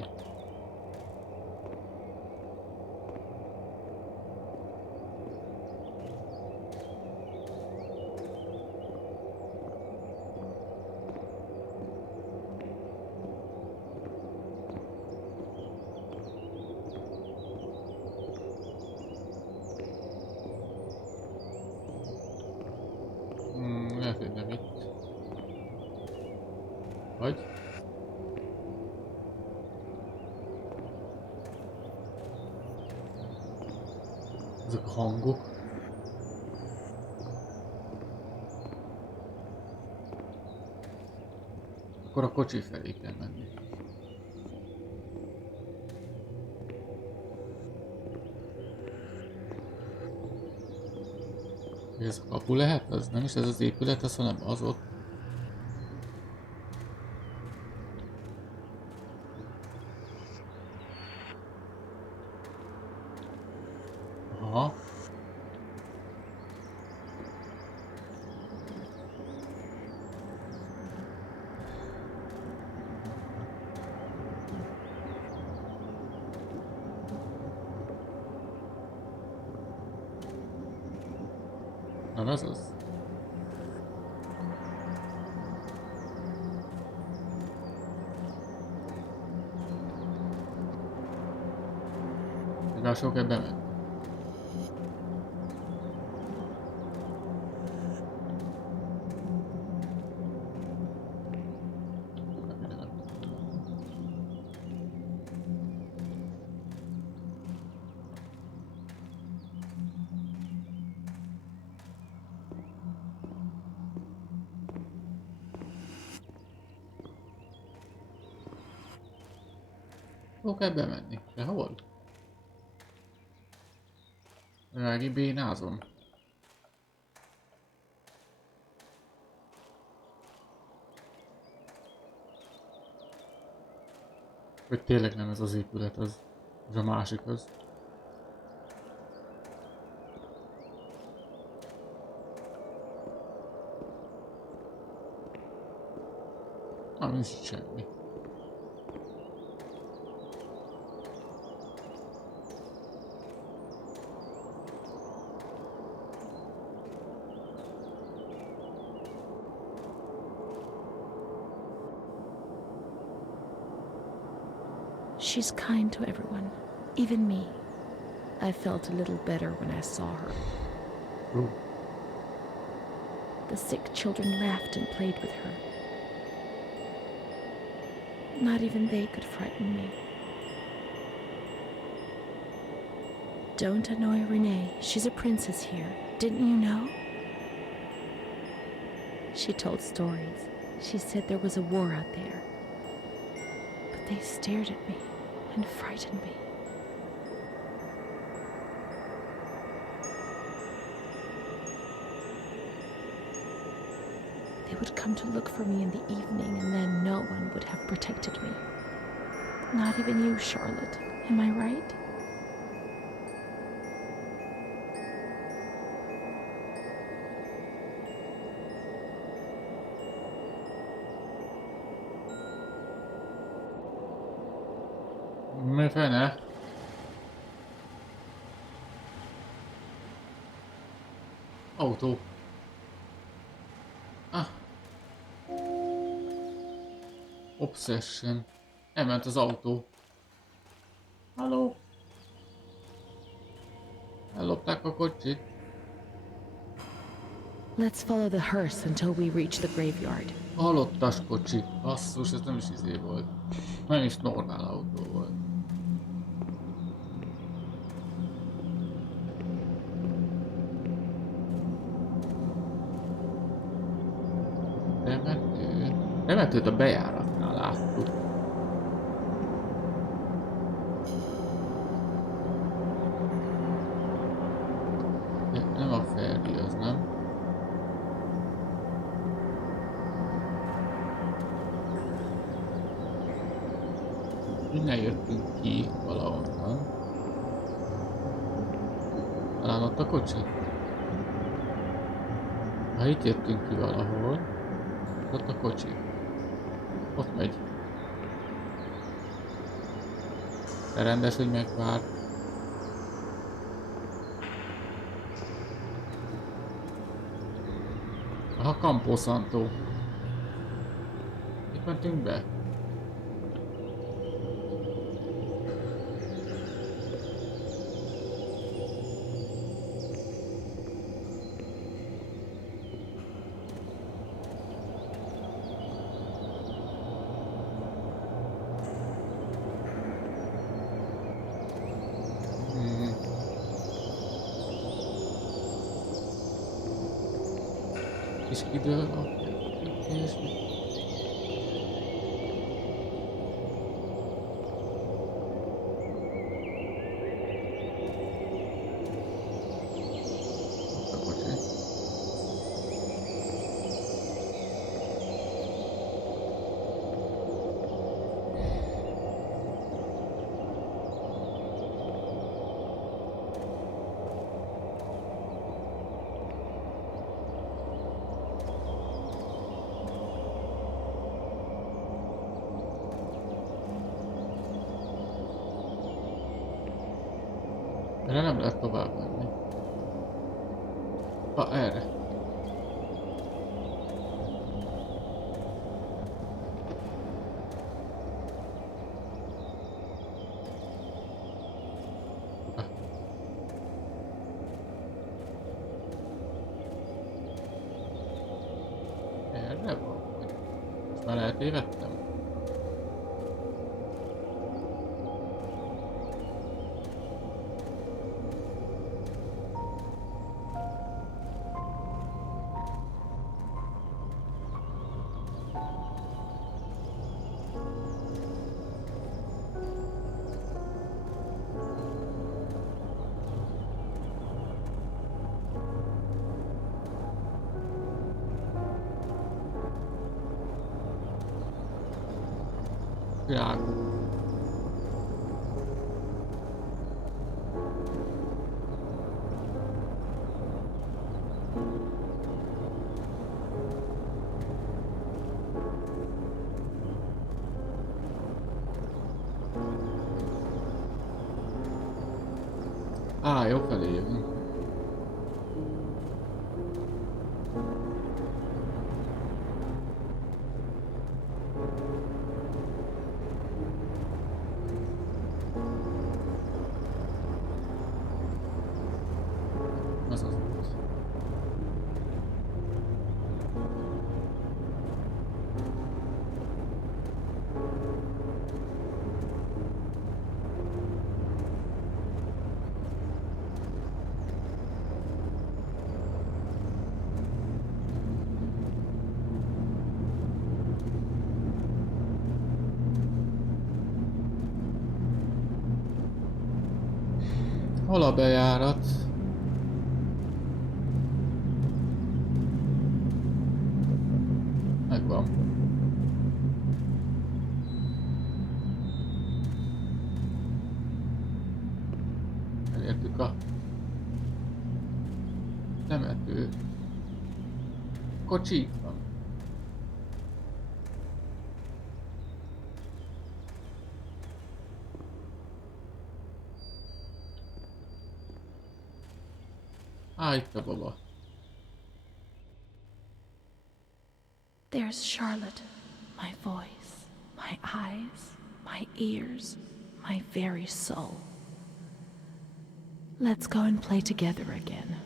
Lehet, hogy nem itt. Vagy? Ezek a hangok. Akkor a kocsi felé kell menni. Ez a kapu lehet? Az nem is ez az épület, az, hanem az ott. Aha. Nem ez az? Mások kell bemenni. Hol kell bemenni? Sehol? Megint bénázom. Hogy tényleg nem ez az épület, az a másik az. Nincs semmi. She's kind to everyone, even me. I felt a little better when I saw her. Ooh. The sick children laughed and played with her. Not even they could frighten me. Don't annoy Renee. She's a princess here. Didn't you know? She told stories. She said there was a war out there. But they stared at me and frightened me. They would come to look for me in the evening, and then no one would have protected me. Not even you, Charlotte. Am I right? Mi fene? Autó. Ah. Obsession. Elment az autó. Halló? Ellopták a kocsit. Let's follow the hearse until we reach the graveyard. Halottas kocsi. Basszus, ez nem is izé volt. Nem is normál autó volt. Temető. Temetőt a bejáratnál láttuk. Nem a Ferdi, az nem. Innen jöttünk ki valahonnan. Talán ott a kocsi? Ha itt jöttünk ki valahol, ott a kocsi. Ott megy. De rendes, hogy megvár. Aha, Campo Santo. Itt mentünk be. Kis idő és ott a kocsi. Erre nem lehet tovább menni. Erre. Erre van. Most már eltévedtem. rágó. Jó felé jövünk. Az az út. Hol a bejárat? Megvan. Elértük a temető. Kocsi itt van. Itt a baba. There's Charlotte, my voice, my eyes, my ears, my very soul. Let's go and play together again.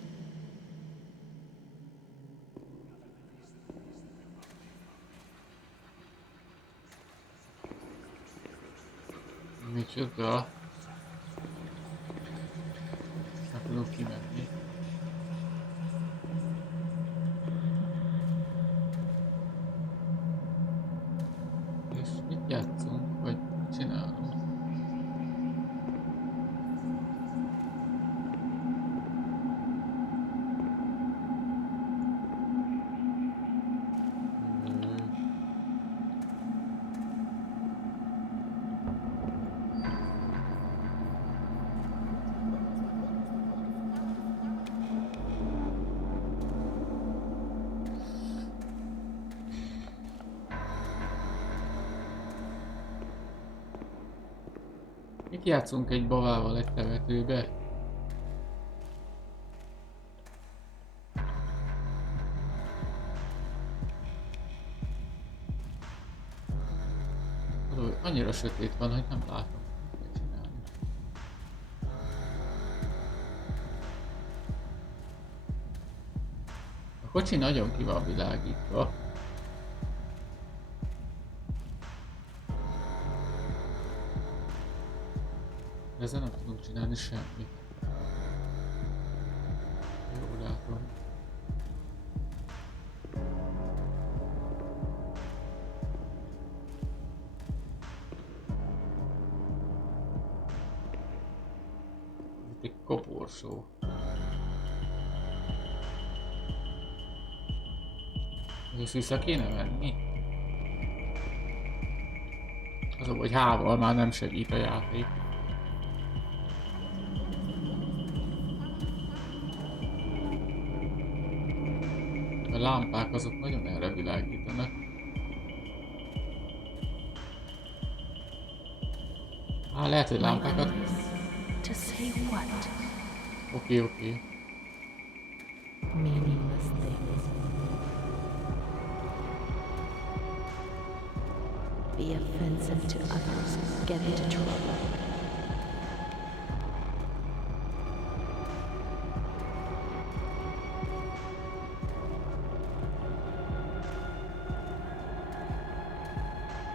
Micsoda? Nem tudok kimenni. És mit játszunk, vagy mit csinálunk? Mit játszunk egy babával egy temetőbe? Annyira sötét van, hogy nem látom, mit kell csinálni. A kocsi nagyon ki van világítva. Ezzel nem tudunk csinálni semmit. Jól látom. Itt egy koporsó. És vissza kéne menni? Az a, hogy hával már nem segít a játék. A lámpák azok nagyon erre világítanak. Lehet, hogy lámpákat... Oké. Meaningless things. Be offensive to others, get into trouble.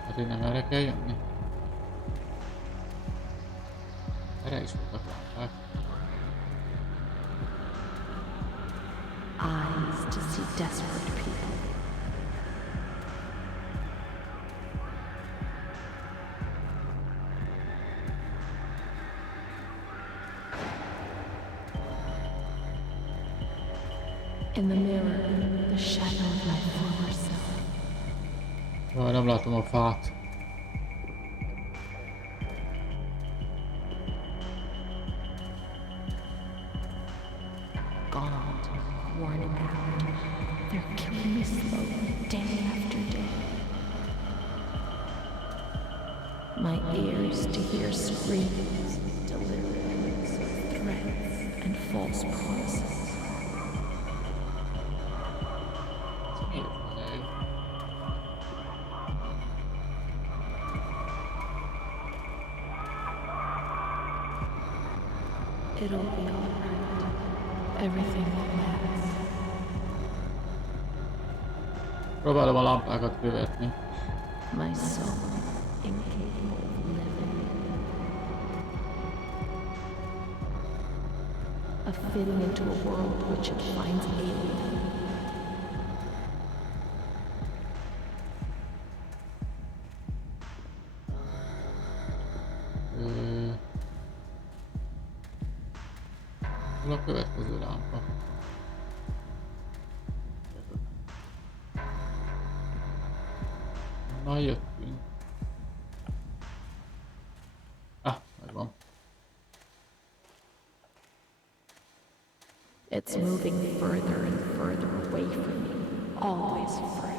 Hát, hogy nem erre kell jönni? Erre is voltak lámpák. Eyes to see desperate people. In the mirror, the shadow of my former self. Nem látom a fát. They're killing me slowly, day after day. My ears to hear screams, deliverance, threats, and false promises. It'll be all right. Everything will pass. Próbálom a lámpákat követni. My soul, incapable of living. Of fitting into a world which it finds alien. Hol a következő lámpa? Na, jöttünk. Megvan. It's moving further and further away from me, always further.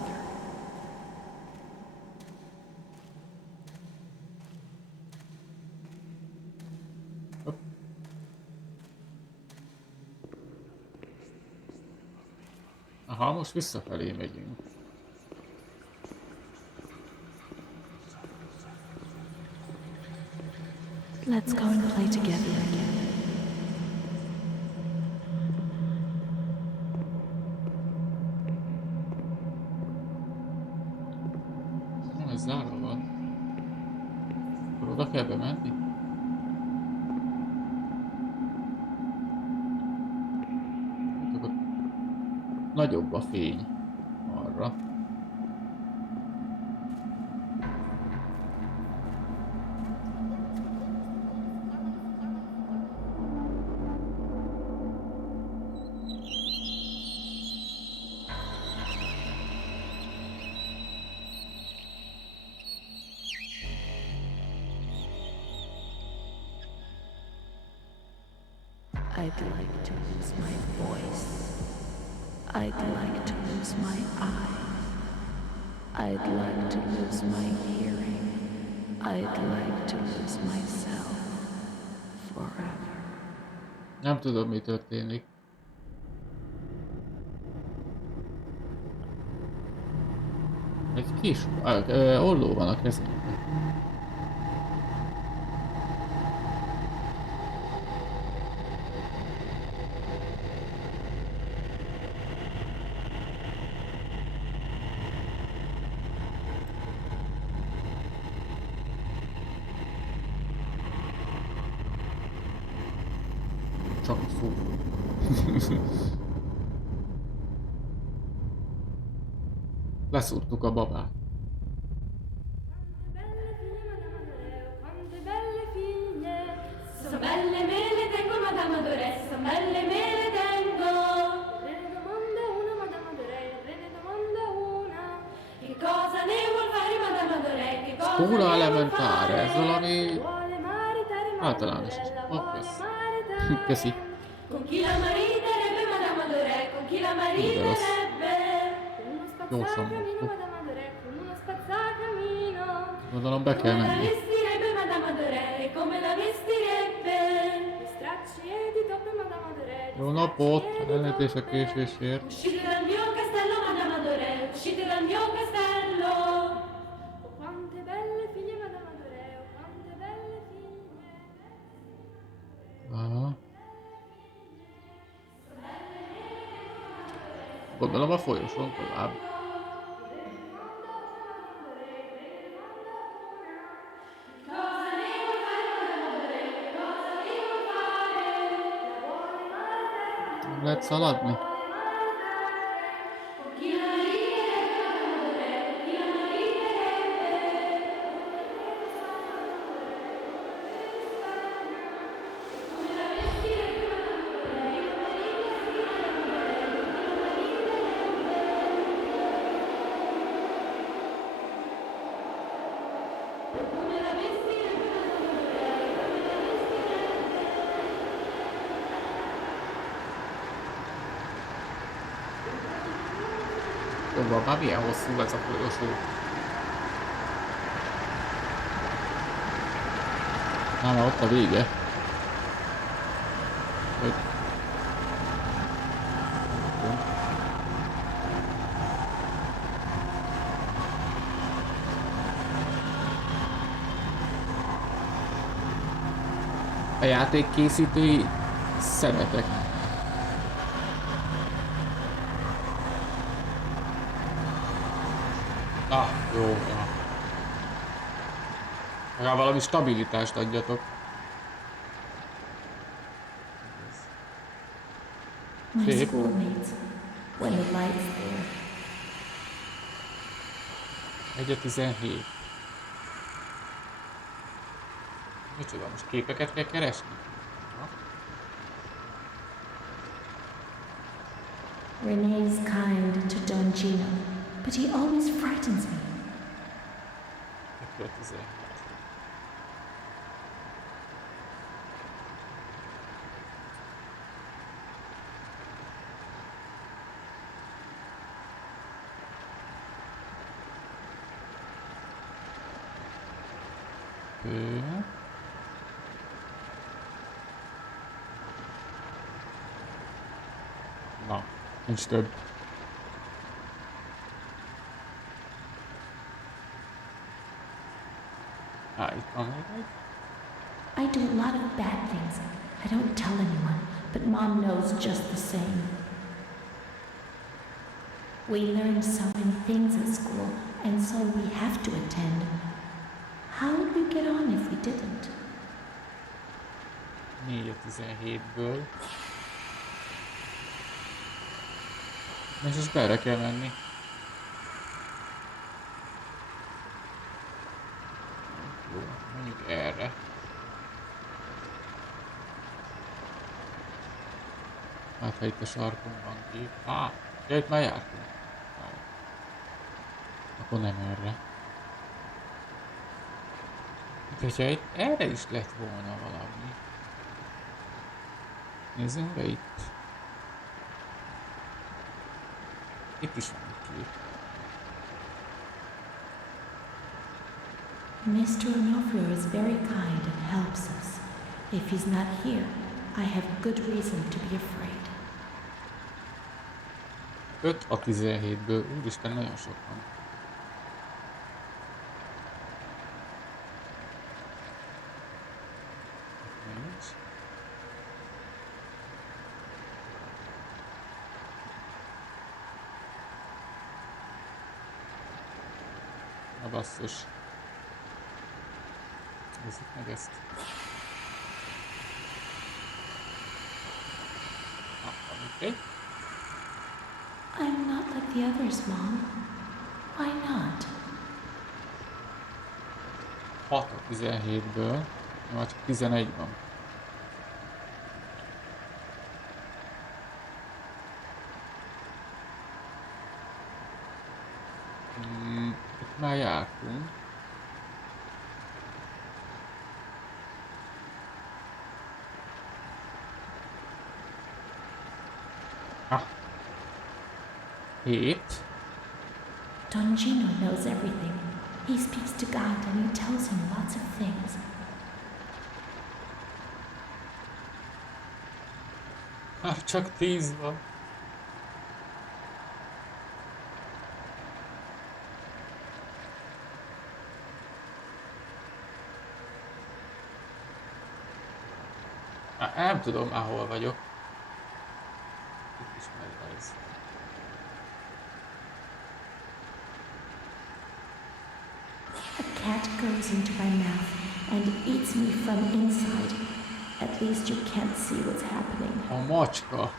Aha, most visszafelé megyünk. Let's go and play together again. Nem, ez zárva van. Akkor oda kell bemenni? Akkor nagyobb a fény arra. I'd like to lose my voice. I'd like to lose my eyes. I'd like to lose my hearing. I'd like to lose myself forever. Nem tudom, mi történik. Egy kis olló van a kezemben. Csak szó. Leszúrtuk a babát. Scuola elementare, ez valami általános. Köszi. De rossz. Gyorsan mondtuk. Gondolom be kell menni. Jó napot, elnézést a késésért. Aha. Gondolom a folyosón tovább. Nem lehet szaladni? Jó, már milyen hosszú ez a folyosó. Már ott a vége. Hogy... A játék készítői szemetek. Jó, ja. Legalább valami stabilitást adjatok. My Szép. schoolmates, when the light's there. 1:17. Micsoda, most képeket kell keresni? Ha? Renee's kind to Don Gino, but he always frightens me. 2:17. Na, nincs több. Itt van még egy. I do a lot of bad things. I don't tell anyone, but Mom knows just the same. We learn so many things at school, and so we have to attend. How would we get on if we didn't? 4:17-ből. És most bele kell menni. Jó, menjünk erre. Hát ha itt a sarkon van kép. Ja, itt már jártunk. Akkor nem erre. Hogyha itt erre is lett volna valami. Nézzünk be itt. Itt is van egy kép. Mr. Onofrio is very kind and helps us. If he's not here, I have good reason to be afraid. 5:17-ből, úristen, nagyon sok van. Nincs. Na basszus. Nézzük meg ezt. Oké. I'm not like the others, Mom. Why not? 6:17-ből, már csak 11 van. Itt már jártunk. Ah. 7. Don Gino knows everything. He speaks to God and he tells him lots of things. Csak 10 van. Nem tudom már hol vagyok. Itt is megrajz. A cat goes into my mouth and eats me from inside. At least you can't see what's happening. A macska.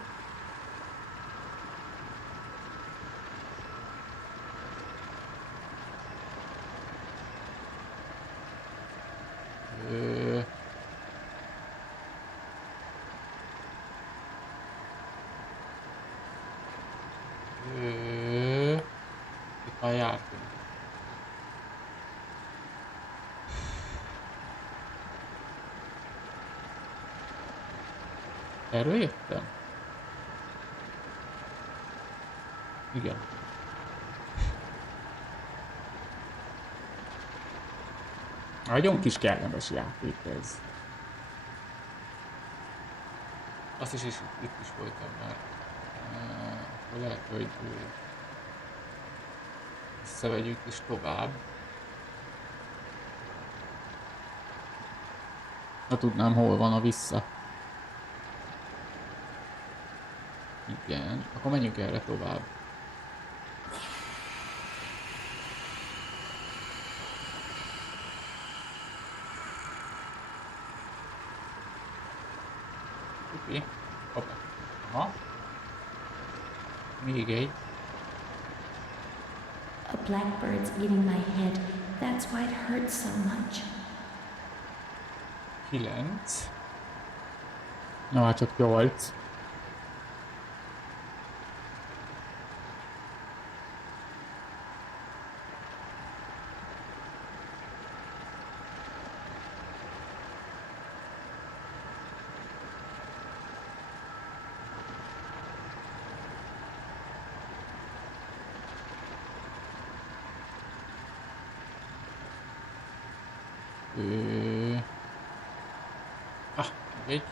Itt már jártunk. Erről jöttem? Igen. Nagyon kis kellemes játék ez. Azt is itt is voltam már. Akkor lehet, hogy visszavegyük is tovább. Ha tudnám, hol van a vissza. Igen, akkor menjünk erre tovább. Oké. Hoppá. Aha. Még egy. A blackbird's eating my head. That's why it hurts so much. 9. Na, hát csak 8. Egy.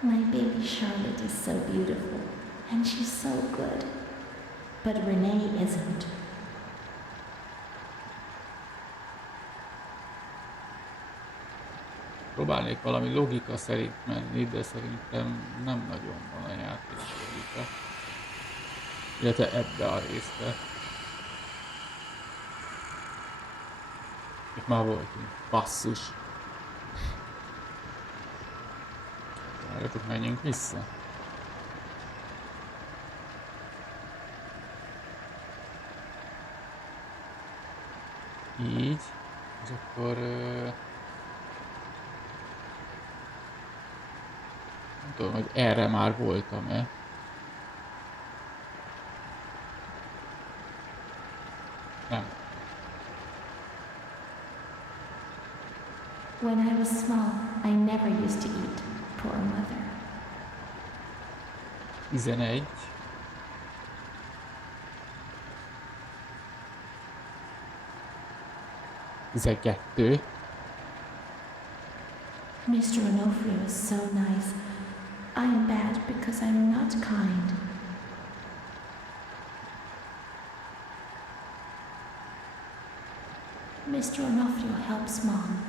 My baby Charlotte is so beautiful, and she's so good. But Renee isn't. Próbálnék valami logika szerint menni, de szerintem nem nagyon van a játék logika. Illetve ebbe a részbe. Itt már voltunk. Basszus. Várjatok, menjünk vissza. Így. És akkor... nem tudom, hogy erre már voltam-e. Nem. When I was small, I never used to eat. Poor mother. 11. Tizenkettő. Mr. Onofrio is so nice. I'm bad because I'm not kind. Mr. Onofrio helps Mom.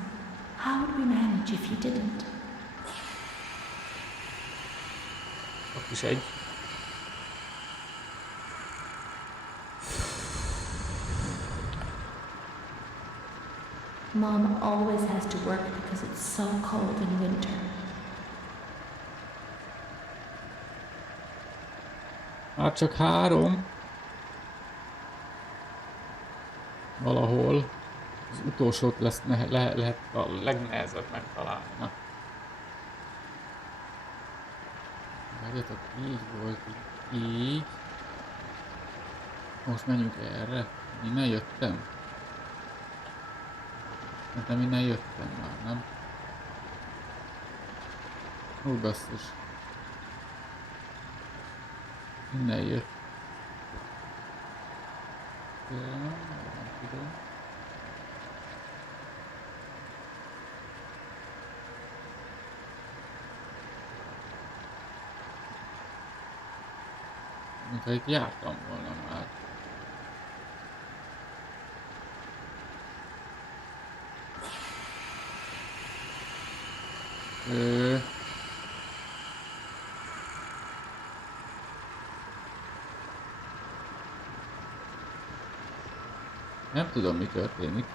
How would we manage if he didn't? Ott is egy. Mom always has to work because it's so cold in winter. Már csak 3. Valahol. Az utolsót lesz lehet a legnehezebb megtalálni. Na. Várjatok, így volt, így. Most menjünk erre. Innen jöttem. Nem innen jöttem már, nem? Ó, basszus. Innen jött. Nem tudom. Mintha itt jártam volna már. Nem tudom, mi történik.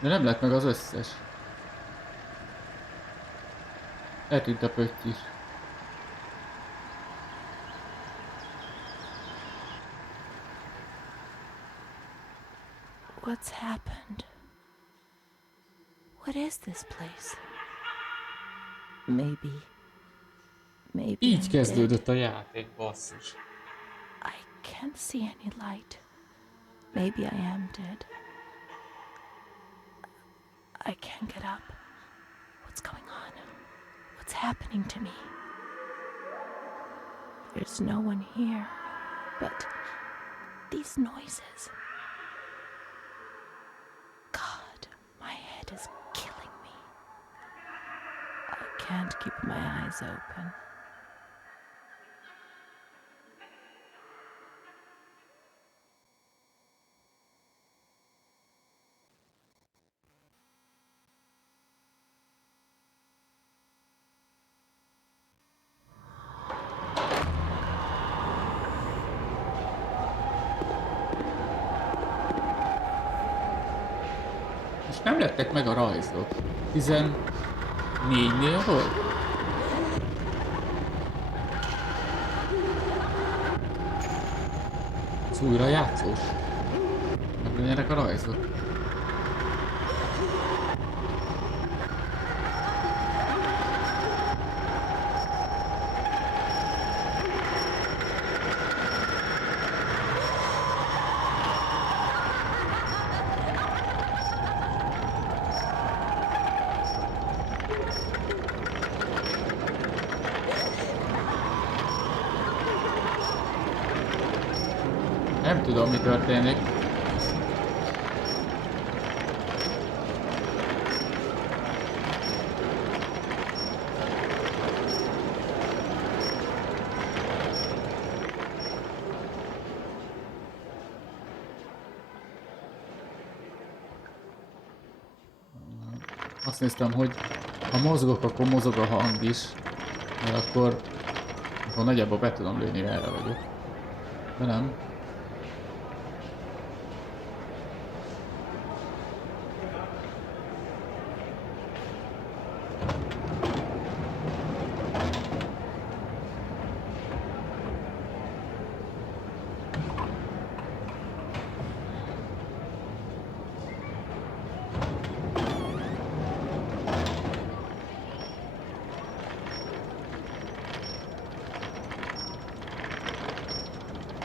De nem lett meg az összes. Eltűnt a pötty is. What's happened? What is this place? Maybe Így I'm kezdődött dead. a játék, basszus. I can't see any light. Maybe I am dead. I can't get up. What's going on? What's happening to me? There's no one here, but these noises. God, is killing me. I can't keep my eyes open. És nem lettek meg a rajzok. 14-nél volt? Az újra játszós. Meg legyenek a rajzok. Nem tudom, mi történik. Azt néztem, hogy ha mozgok, akkor mozog a hang is, mert akkor nagyjából be tudom lőni, erre vagyok. De nem.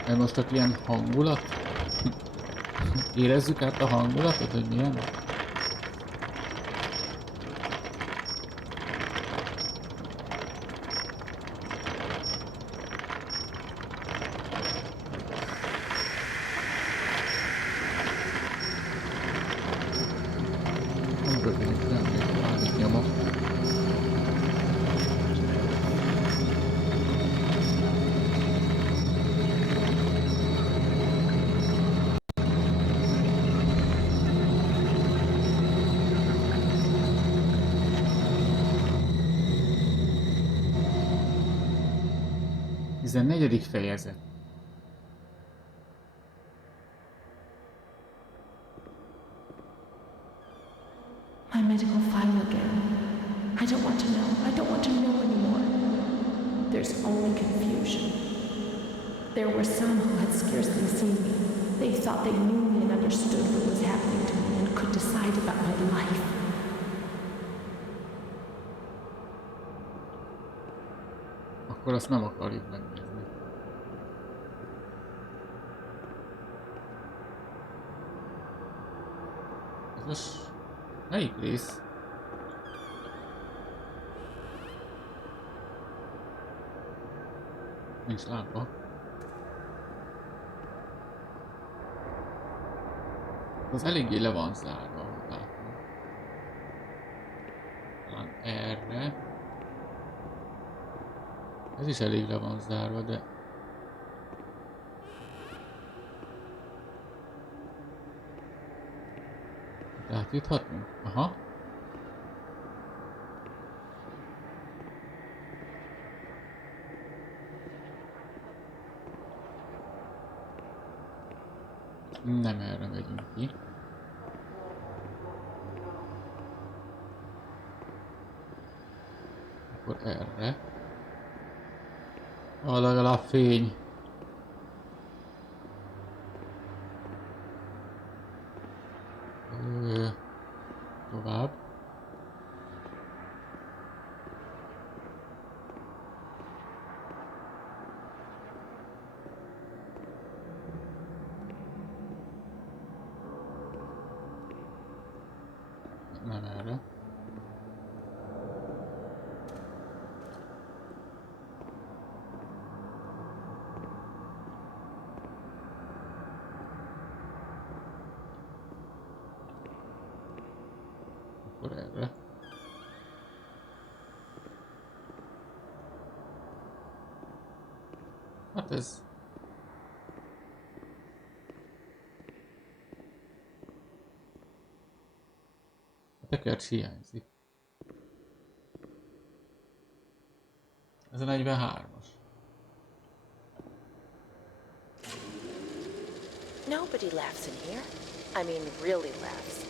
Ez most csak ilyen hangulat? Érezzük át a hangulatot, hogy milyen? Nem történik semmi, bármit nyomok. Negyedik fejezet. My medical file again. I don't want to know. I don't want to know anymore. There's only confusion. There were some who had scarcely seen me. They thought they knew me and understood what was happening to me and could decide about my life. Akkor azt nem akarjuk megnézni. Ez most melyik rész? Nincs lámpa. Az eléggé le van zárva, ahogy látom. Talán erre. Ez is elég le van zárva, de... Átjuthatunk? Aha. Nem erre megyünk ki. Akkor erre. Legalább fény. Tovább. Nem erre. akkor erre. Hát ez... A tekercs hiányzik. Ez a 43-as. Nobody laughs in here. I mean, really laughs.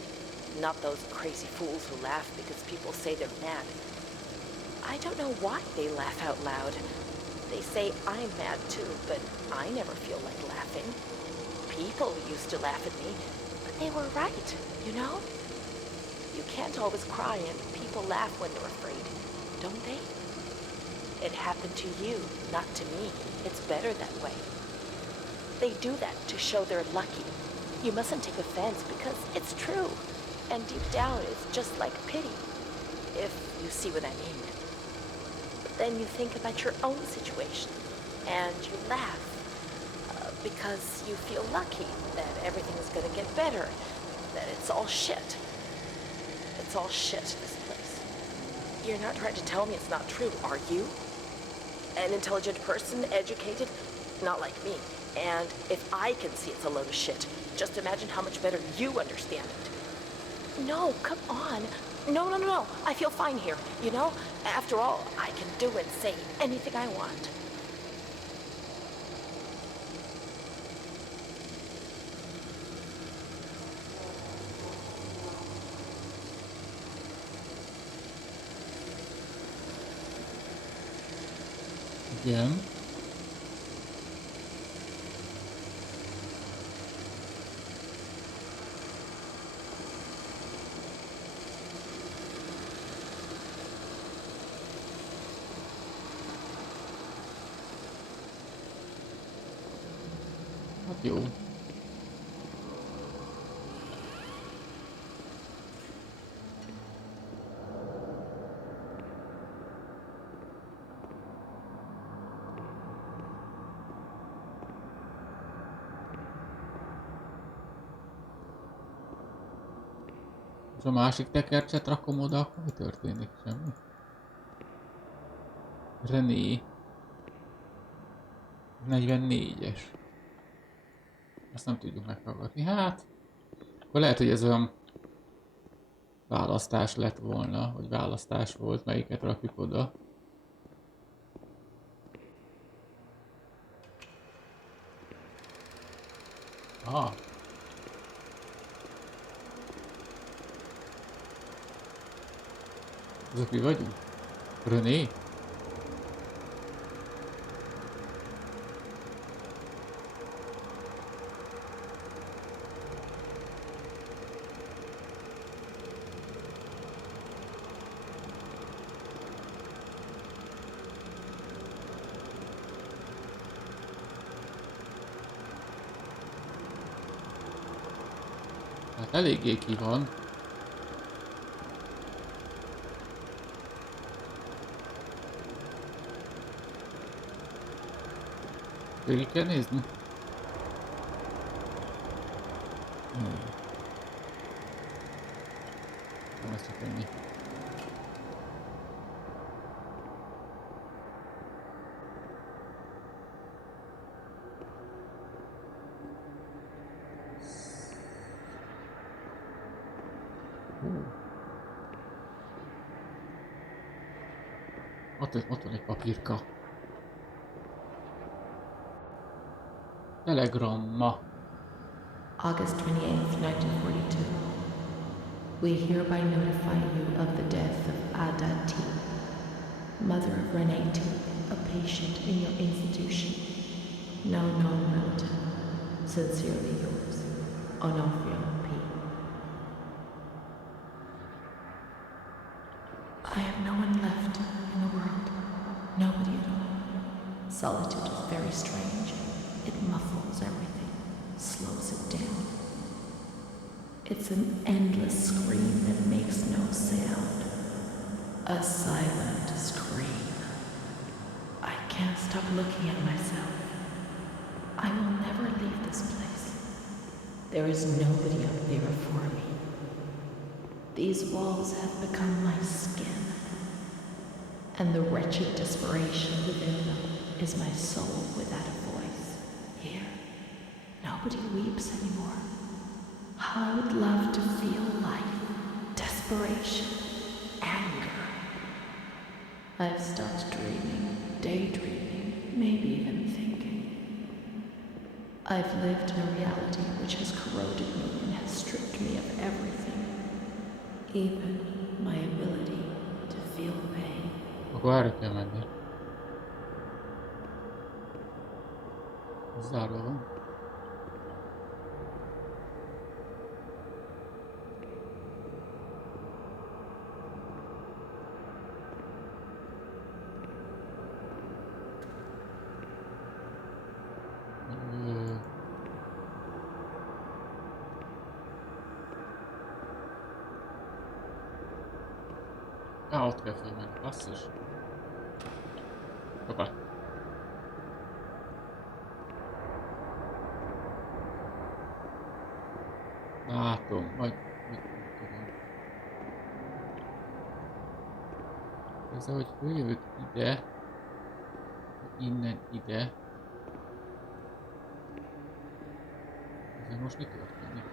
Not those crazy fools who laugh because people say they're mad. I don't know why they laugh out loud. They say I'm mad too, but I never feel like laughing. People used to laugh at me, but they were right, you know? You can't always cry and people laugh when they're afraid, don't they? It happened to you, not to me. It's better that way. They do that to show they're lucky. You mustn't take offense because it's true. And deep down, it's just like pity, if you see what I mean. But then you think about your own situation, and you laugh because you feel lucky that everything's gonna get better, that it's all shit. It's all shit, this place. You're not trying to tell me it's not true, are you? An intelligent person, educated, not like me. And if I can see it's a load of shit, just imagine how much better you understand it. No, come on. No. I feel fine here, you know? After all, I can do and say anything I want. Igen. Hát jó. És a másik tekercset rakom oda, akkor mi történik? Semmi? René. 44-es. Ezt nem tudjuk meghallgatni. Hát, akkor lehet, hogy ez olyan választás lett volna, vagy választás volt, melyiket rakjuk oda. Ah. Azok mi vagyunk? René? Hát eléggé ki van. Végig kell nézni? Nem, ez csak ennyi. Ott van egy papírka. Telegramma. August 28th, 1942. We hereby notify you of the death of Ada T., mother of Renee T., a patient in your institution. No known relative. Sincerely yours, Onofrio P. I have no one left in the world. Nobody at all. Solitude is very strange. It muffles everything, slows it down. It's an endless scream that makes no sound. A silent scream. I can't stop looking at myself. I will never leave this place. There is nobody up there for me. These walls have become my skin, and the wretched desperation within them is my soul without a voice. Here, nobody weeps anymore. How I would love to feel life, desperation, anger. I've stopped dreaming, daydreaming, maybe even thinking. I've lived in a reality which has corroded me and has stripped me of everything, even my ability to feel pain. Akkor erre kell menni. Ez zárva van. Ott kell fölmenni, basszus. Hoppá. Látom, vagy tudom. Ez ahogy följövök ide, innen ide. Ez most mi történik?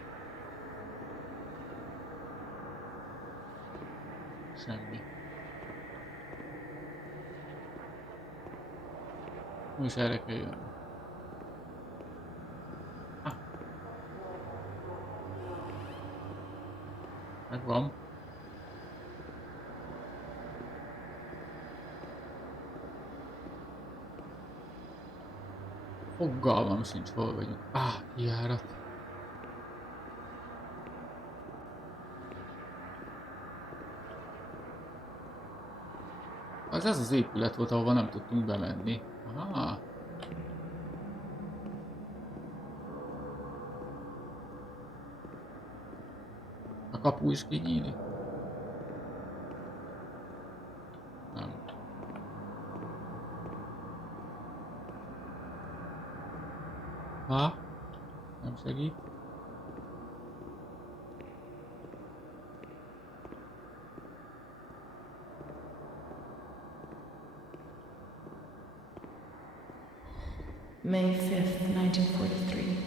Semmi. Most erre kell jönni. Megvan. Fogalmam sincs, hol vagyunk. Kijárat. Ez az épület volt, ahova nem tudtunk bemenni. Aha. A kapu is kinyílik? Nem. Nem segít. May 5th, 1943.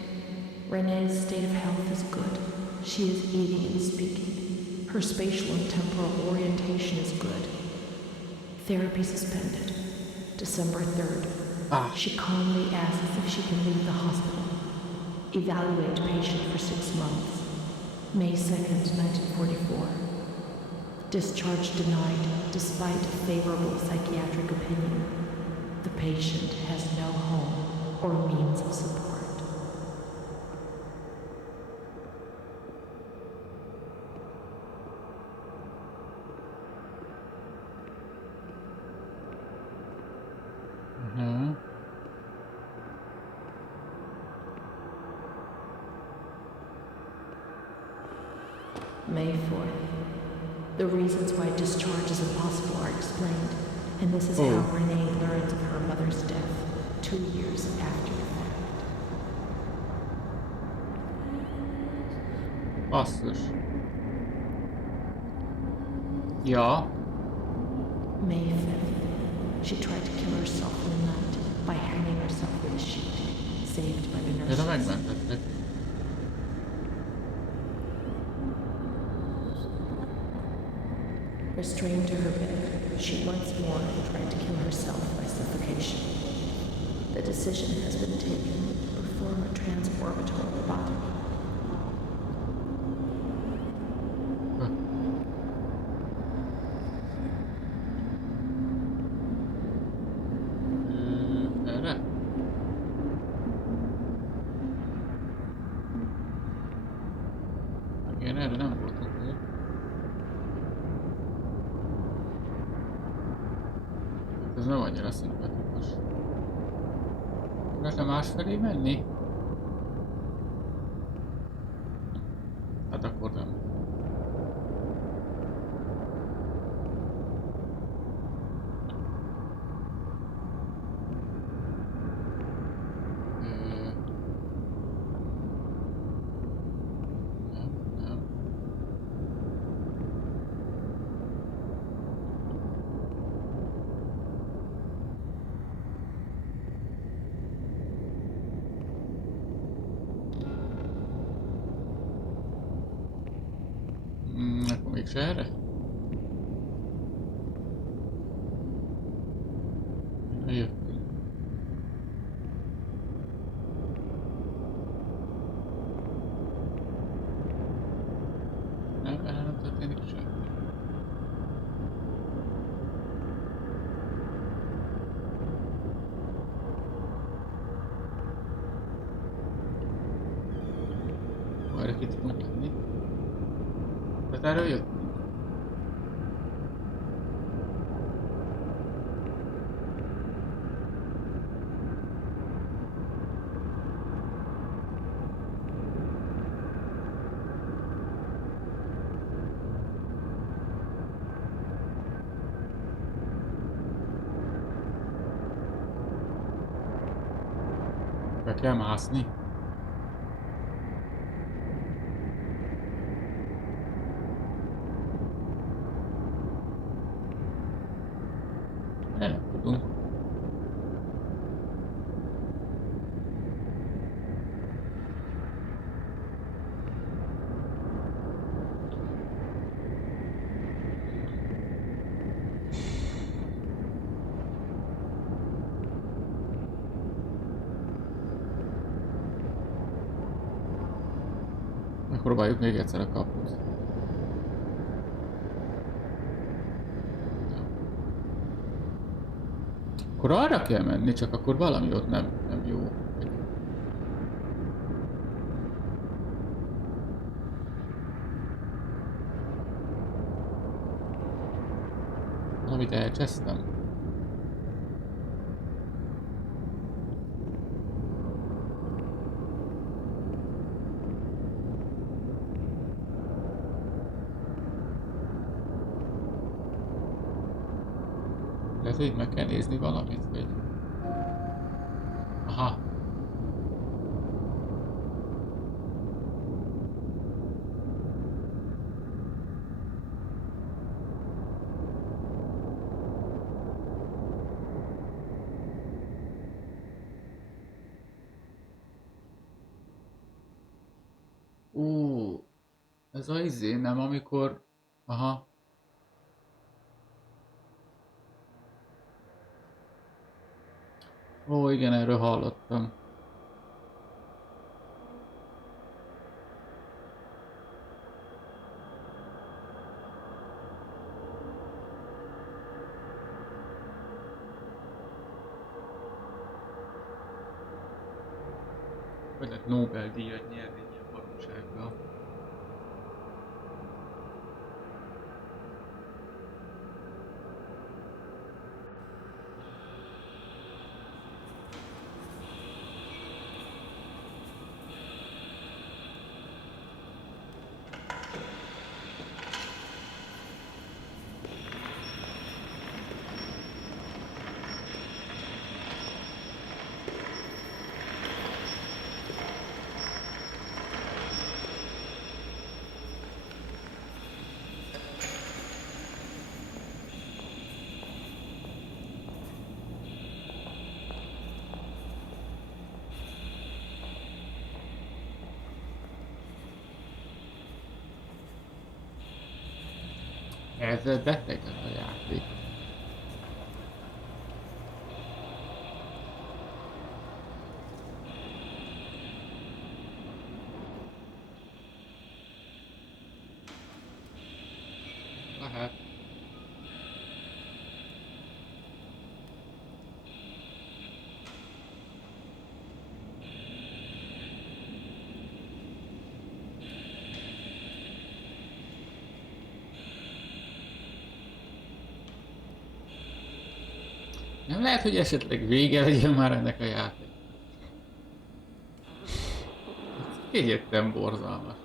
Renee's state of health is good. She is eating and speaking. Her spatial and temporal orientation is good. Therapy suspended. December 3rd. She calmly asks if she can leave the hospital. Evaluate patient for 6 months. May 2nd, 1944. Discharge denied despite a favorable psychiatric opinion. The patient has no home or means of support. May 4th. The reasons why discharge is impossible are explained, and this is how Renee learns of her mother's death 2 years after the fact. Basszus. Ja. May 5th. She tried to kill herself in the night by hanging herself with a sheet, saved by the nurses. De megmentettek. Restrained to her bed, she once more tried to kill herself by suffocation. The decision has been taken to perform a transorbital lobotomy. Erre? Igen, erre nem voltunk még. Ez nem annyira szimpatikus. Lehetne másfelé menni? Hát akkor nem. Nem. se erre? Jöttünk. Nem, erre nem történik semmi. Erre ki tudunk menni. Tehát erről jöttünk. Be kell mászni. Nem tudunk. Megpróbáljuk még egyszer a kaput. Akkor arra kell menni, csak akkor valami ott nem jó. Valamit elcsesztem. Lehet, hogy meg kell nézni valamit, vagy... Aha. Ez a izé, nem amikor... Aha. Ó, igen, erről hallottam. Hogy lehet Nobel-díjat nyerni ilyen baromsággal. Ez beteg ez a játék. Lehet. Nem lehet, hogy esetleg vége legyen már ennek a játék. Kegyetlen borzalmas.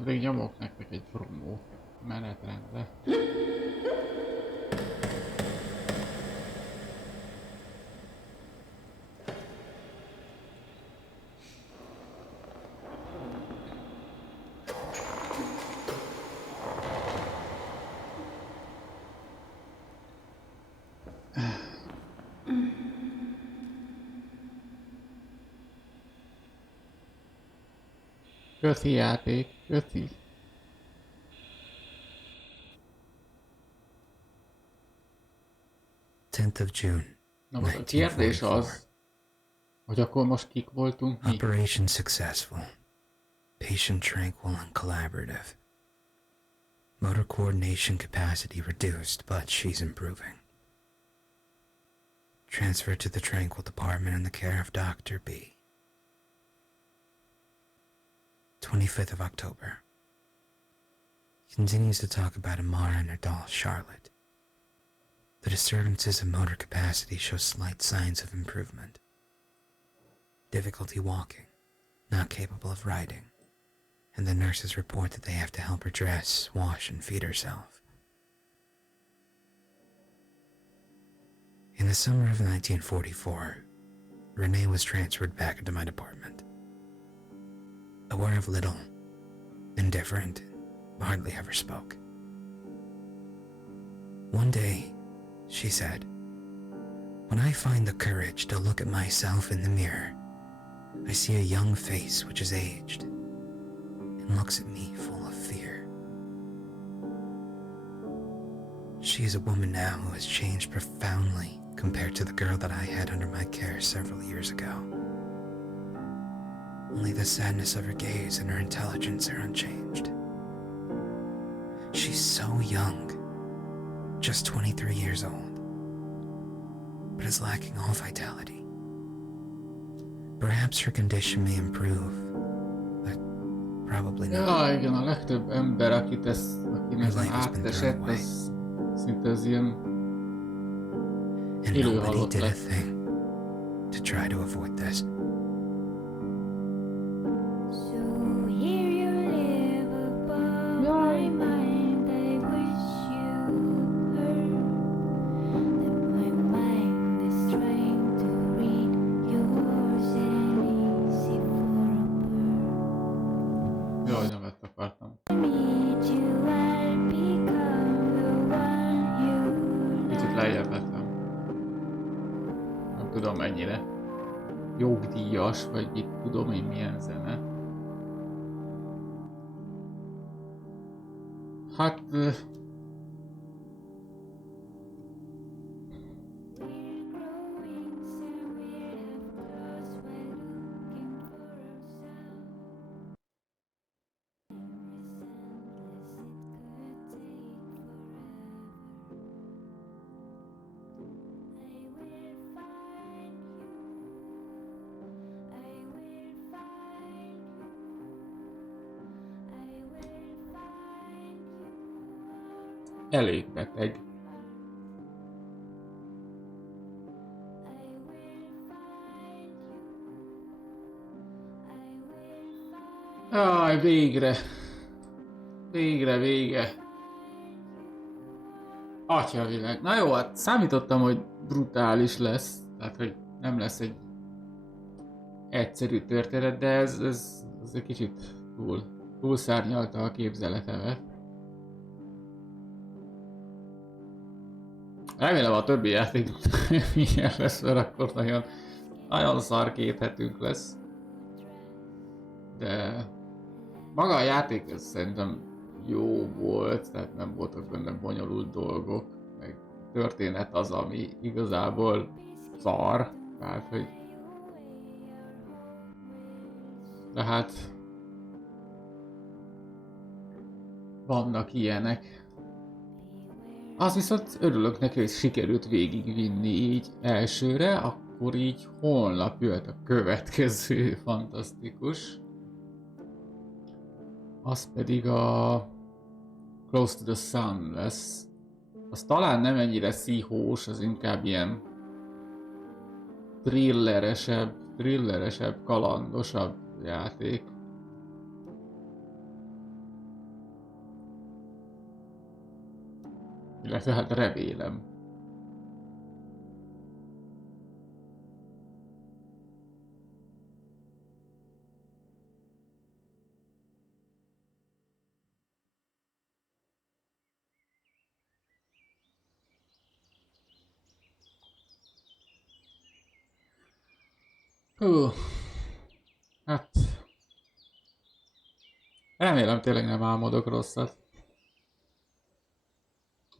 Addig nyomok nektek egy promót menetrendbe. Köszi játék, köszi. June. Na most a kérdés az, hogy akkor most kik voltunk mi? Operation successful. Patient tranquil and collaborative. Motor coordination capacity reduced, but she's improving. Transferred to the Tranquil department in the care of Dr. B. 25th of October. Continues to talk about Amara and her doll, Charlotte. The disturbances of motor capacity show slight signs of improvement. Difficulty walking, not capable of riding, and the nurses report that they have to help her dress, wash, and feed herself. In the summer of 1944, Renee was transferred back into my department. Aware of little, indifferent, hardly ever spoke. One day, she said, "When I find the courage to look at myself in the mirror, I see a young face which is aged and looks at me full of fear." She is a woman now who has changed profoundly compared to the girl that I had under my care several years ago. Only the sadness of her gaze and her intelligence are unchanged. She's so young, just 23 years old, but is lacking all vitality. Perhaps her condition may improve, but probably not. Ja, igen, a legtöbb ember, akinek ez átesett, az szinte az ilyen And nobody élőhalott did a lett. thing to try to avoid this. So here you live above my mind. I wish you heard that my mind is trying to read yours and easy for a bird. Jaj, nevet akartam. Meet you, I'll become the one you Kicsit lejjebb lettem. Nem tudom mennyire. Jogdíjas, vagy mit tudom én milyen zene. Hát... elég beteg. Jaj, végre! Vége! Atyavilág. Na jó, hát számítottam, hogy brutális lesz. Tehát, hogy nem lesz egy egyszerű történet, de ez egy kicsit túlszárnyalta a képzeletemet. Remélem a többi játék milyen lesz, mert akkor nagyon szar 2 hetünk lesz. De maga a játék ez szerintem jó volt, tehát nem voltak benne bonyolult dolgok, meg történet az, ami igazából szar, tehát hogy... De hát... vannak ilyenek. Az viszont örülök neki, hogy sikerült végigvinni így elsőre, akkor így holnap jöhet a következő fantasztikus. Az pedig a Close to the Sun lesz. Az talán nem ennyire szíhós, az inkább ilyen thrilleresebb, kalandosabb játék. Illetve hát remélem. Hú, hát remélem tényleg nem álmodok rosszat.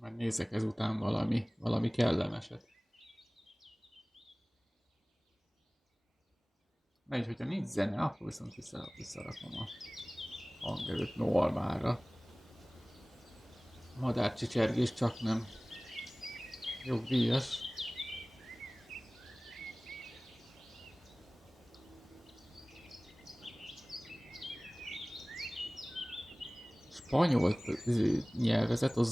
Majd nézek ezután valami kellemeset. Na így, hogyha nincs zene, akkor viszont visszarakom a hangerőt normálra. Madárcsicsergés csak nem jogdíjas. Spanyol nyelvezet a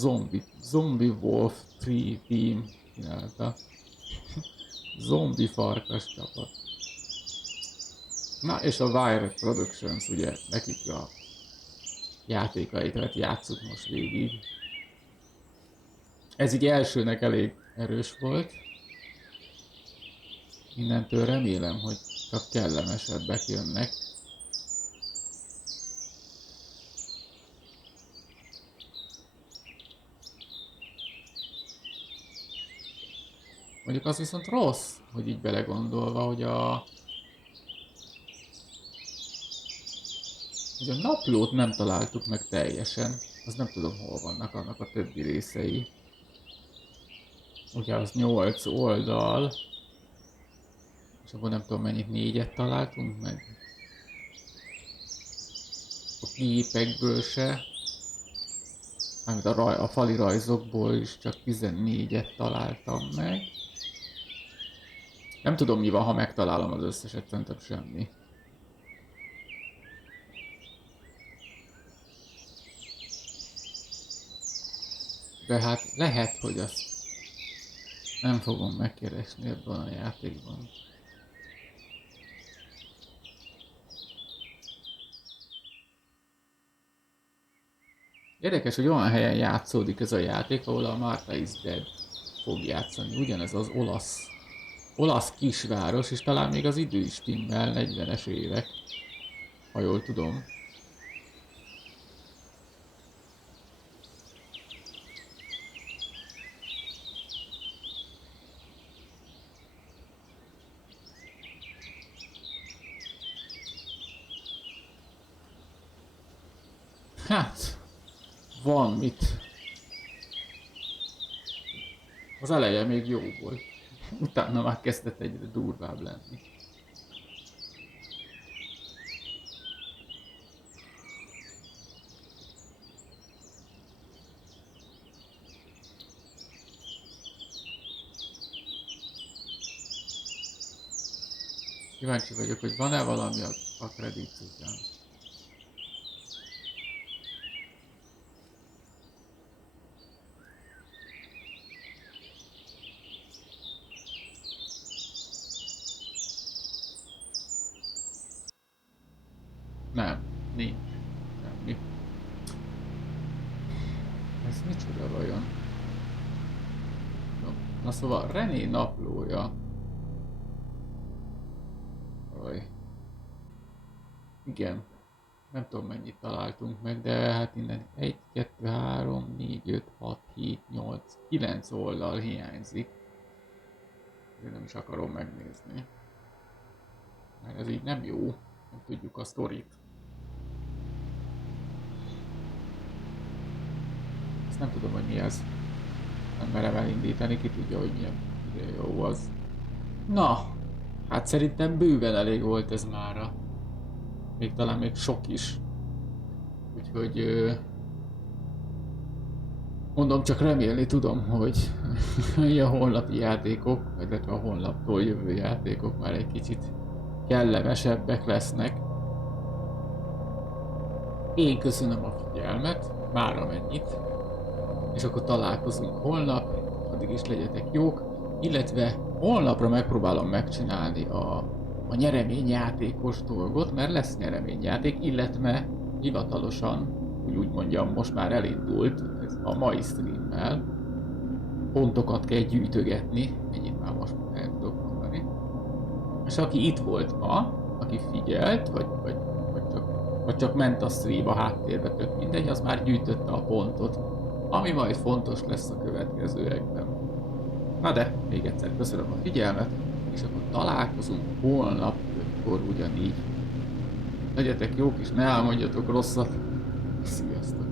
Zombie Wolf 3 Team csinálta. Zombi farkas csapat. Na és a Wire Productions, ugye nekik a játékaikat játsszuk most végig. Ez így elsőnek elég erős volt. Innentől remélem, hogy csak kellemesebbek jönnek. Mondjuk az viszont rossz, hogy így belegondolva, hogy a naplót nem találtuk meg teljesen. Az nem tudom, hol vannak annak a többi részei. Ugye az 8 oldal. És abban nem tudom mennyit, 4-et találtunk meg. A képekből se. Amit a fali rajzokból is csak 14-et találtam meg. Nem tudom, mi van, ha megtalálom az összeset, szerintem semmi. De hát lehet, hogy azt nem fogom megkeresni ebben a játékban. Érdekes, hogy olyan helyen játszódik ez a játék, ahol a Martha is Dead fog játszani. Ugyanez az olasz kisváros, és talán még az idő is timmel, 40-es évek, ha jól tudom. Hát, van mit. Az eleje még jó volt. Utána már kezdett egyre durvább lenni. Kíváncsi vagyok, hogy van-e valami a credits után. Nem, nincs. Semmi. Ez micsoda vajon? No, na szóval René naplója. Oj. Igen. Nem tudom mennyit találtunk meg, de hát innen 1, 2, 3, 4, 5, 6, 7, 8, 9 oldal hiányzik. Én nem is akarom megnézni. Mert ez így nem jó. Nem tudjuk a sztorit. Ezt nem tudom, hogy mi ez. Nem merem elindítani, ki tudja, hogy milyen jó az. Na, hát szerintem bőven elég volt ez mára. Még talán még sok is. Úgyhogy mondom, csak remélni tudom, hogy a holnapi játékok, illetve a holnaptól jövő játékok már egy kicsit kellemesebbek lesznek. Én köszönöm a figyelmet, már amennyit. És akkor találkozunk holnap, addig is legyetek jók, illetve holnapra megpróbálom megcsinálni a nyereményjátékos dolgot, mert lesz nyereményjáték, illetve hivatalosan, úgy mondjam, most már elindult ez a mai streammel, pontokat kell gyűjtögetni, ennyit már most el tudok mondani. És aki itt volt ma, aki figyelt, vagy csak ment a stream a háttérbe, tök mindegy, az már gyűjtötte a pontot, ami majd fontos lesz a következőekben. Na de, még egyszer köszönöm a figyelmet, és akkor találkozunk holnap 5-kor ugyanígy. Legyetek jók és ne álmodjatok rosszat. Sziasztok!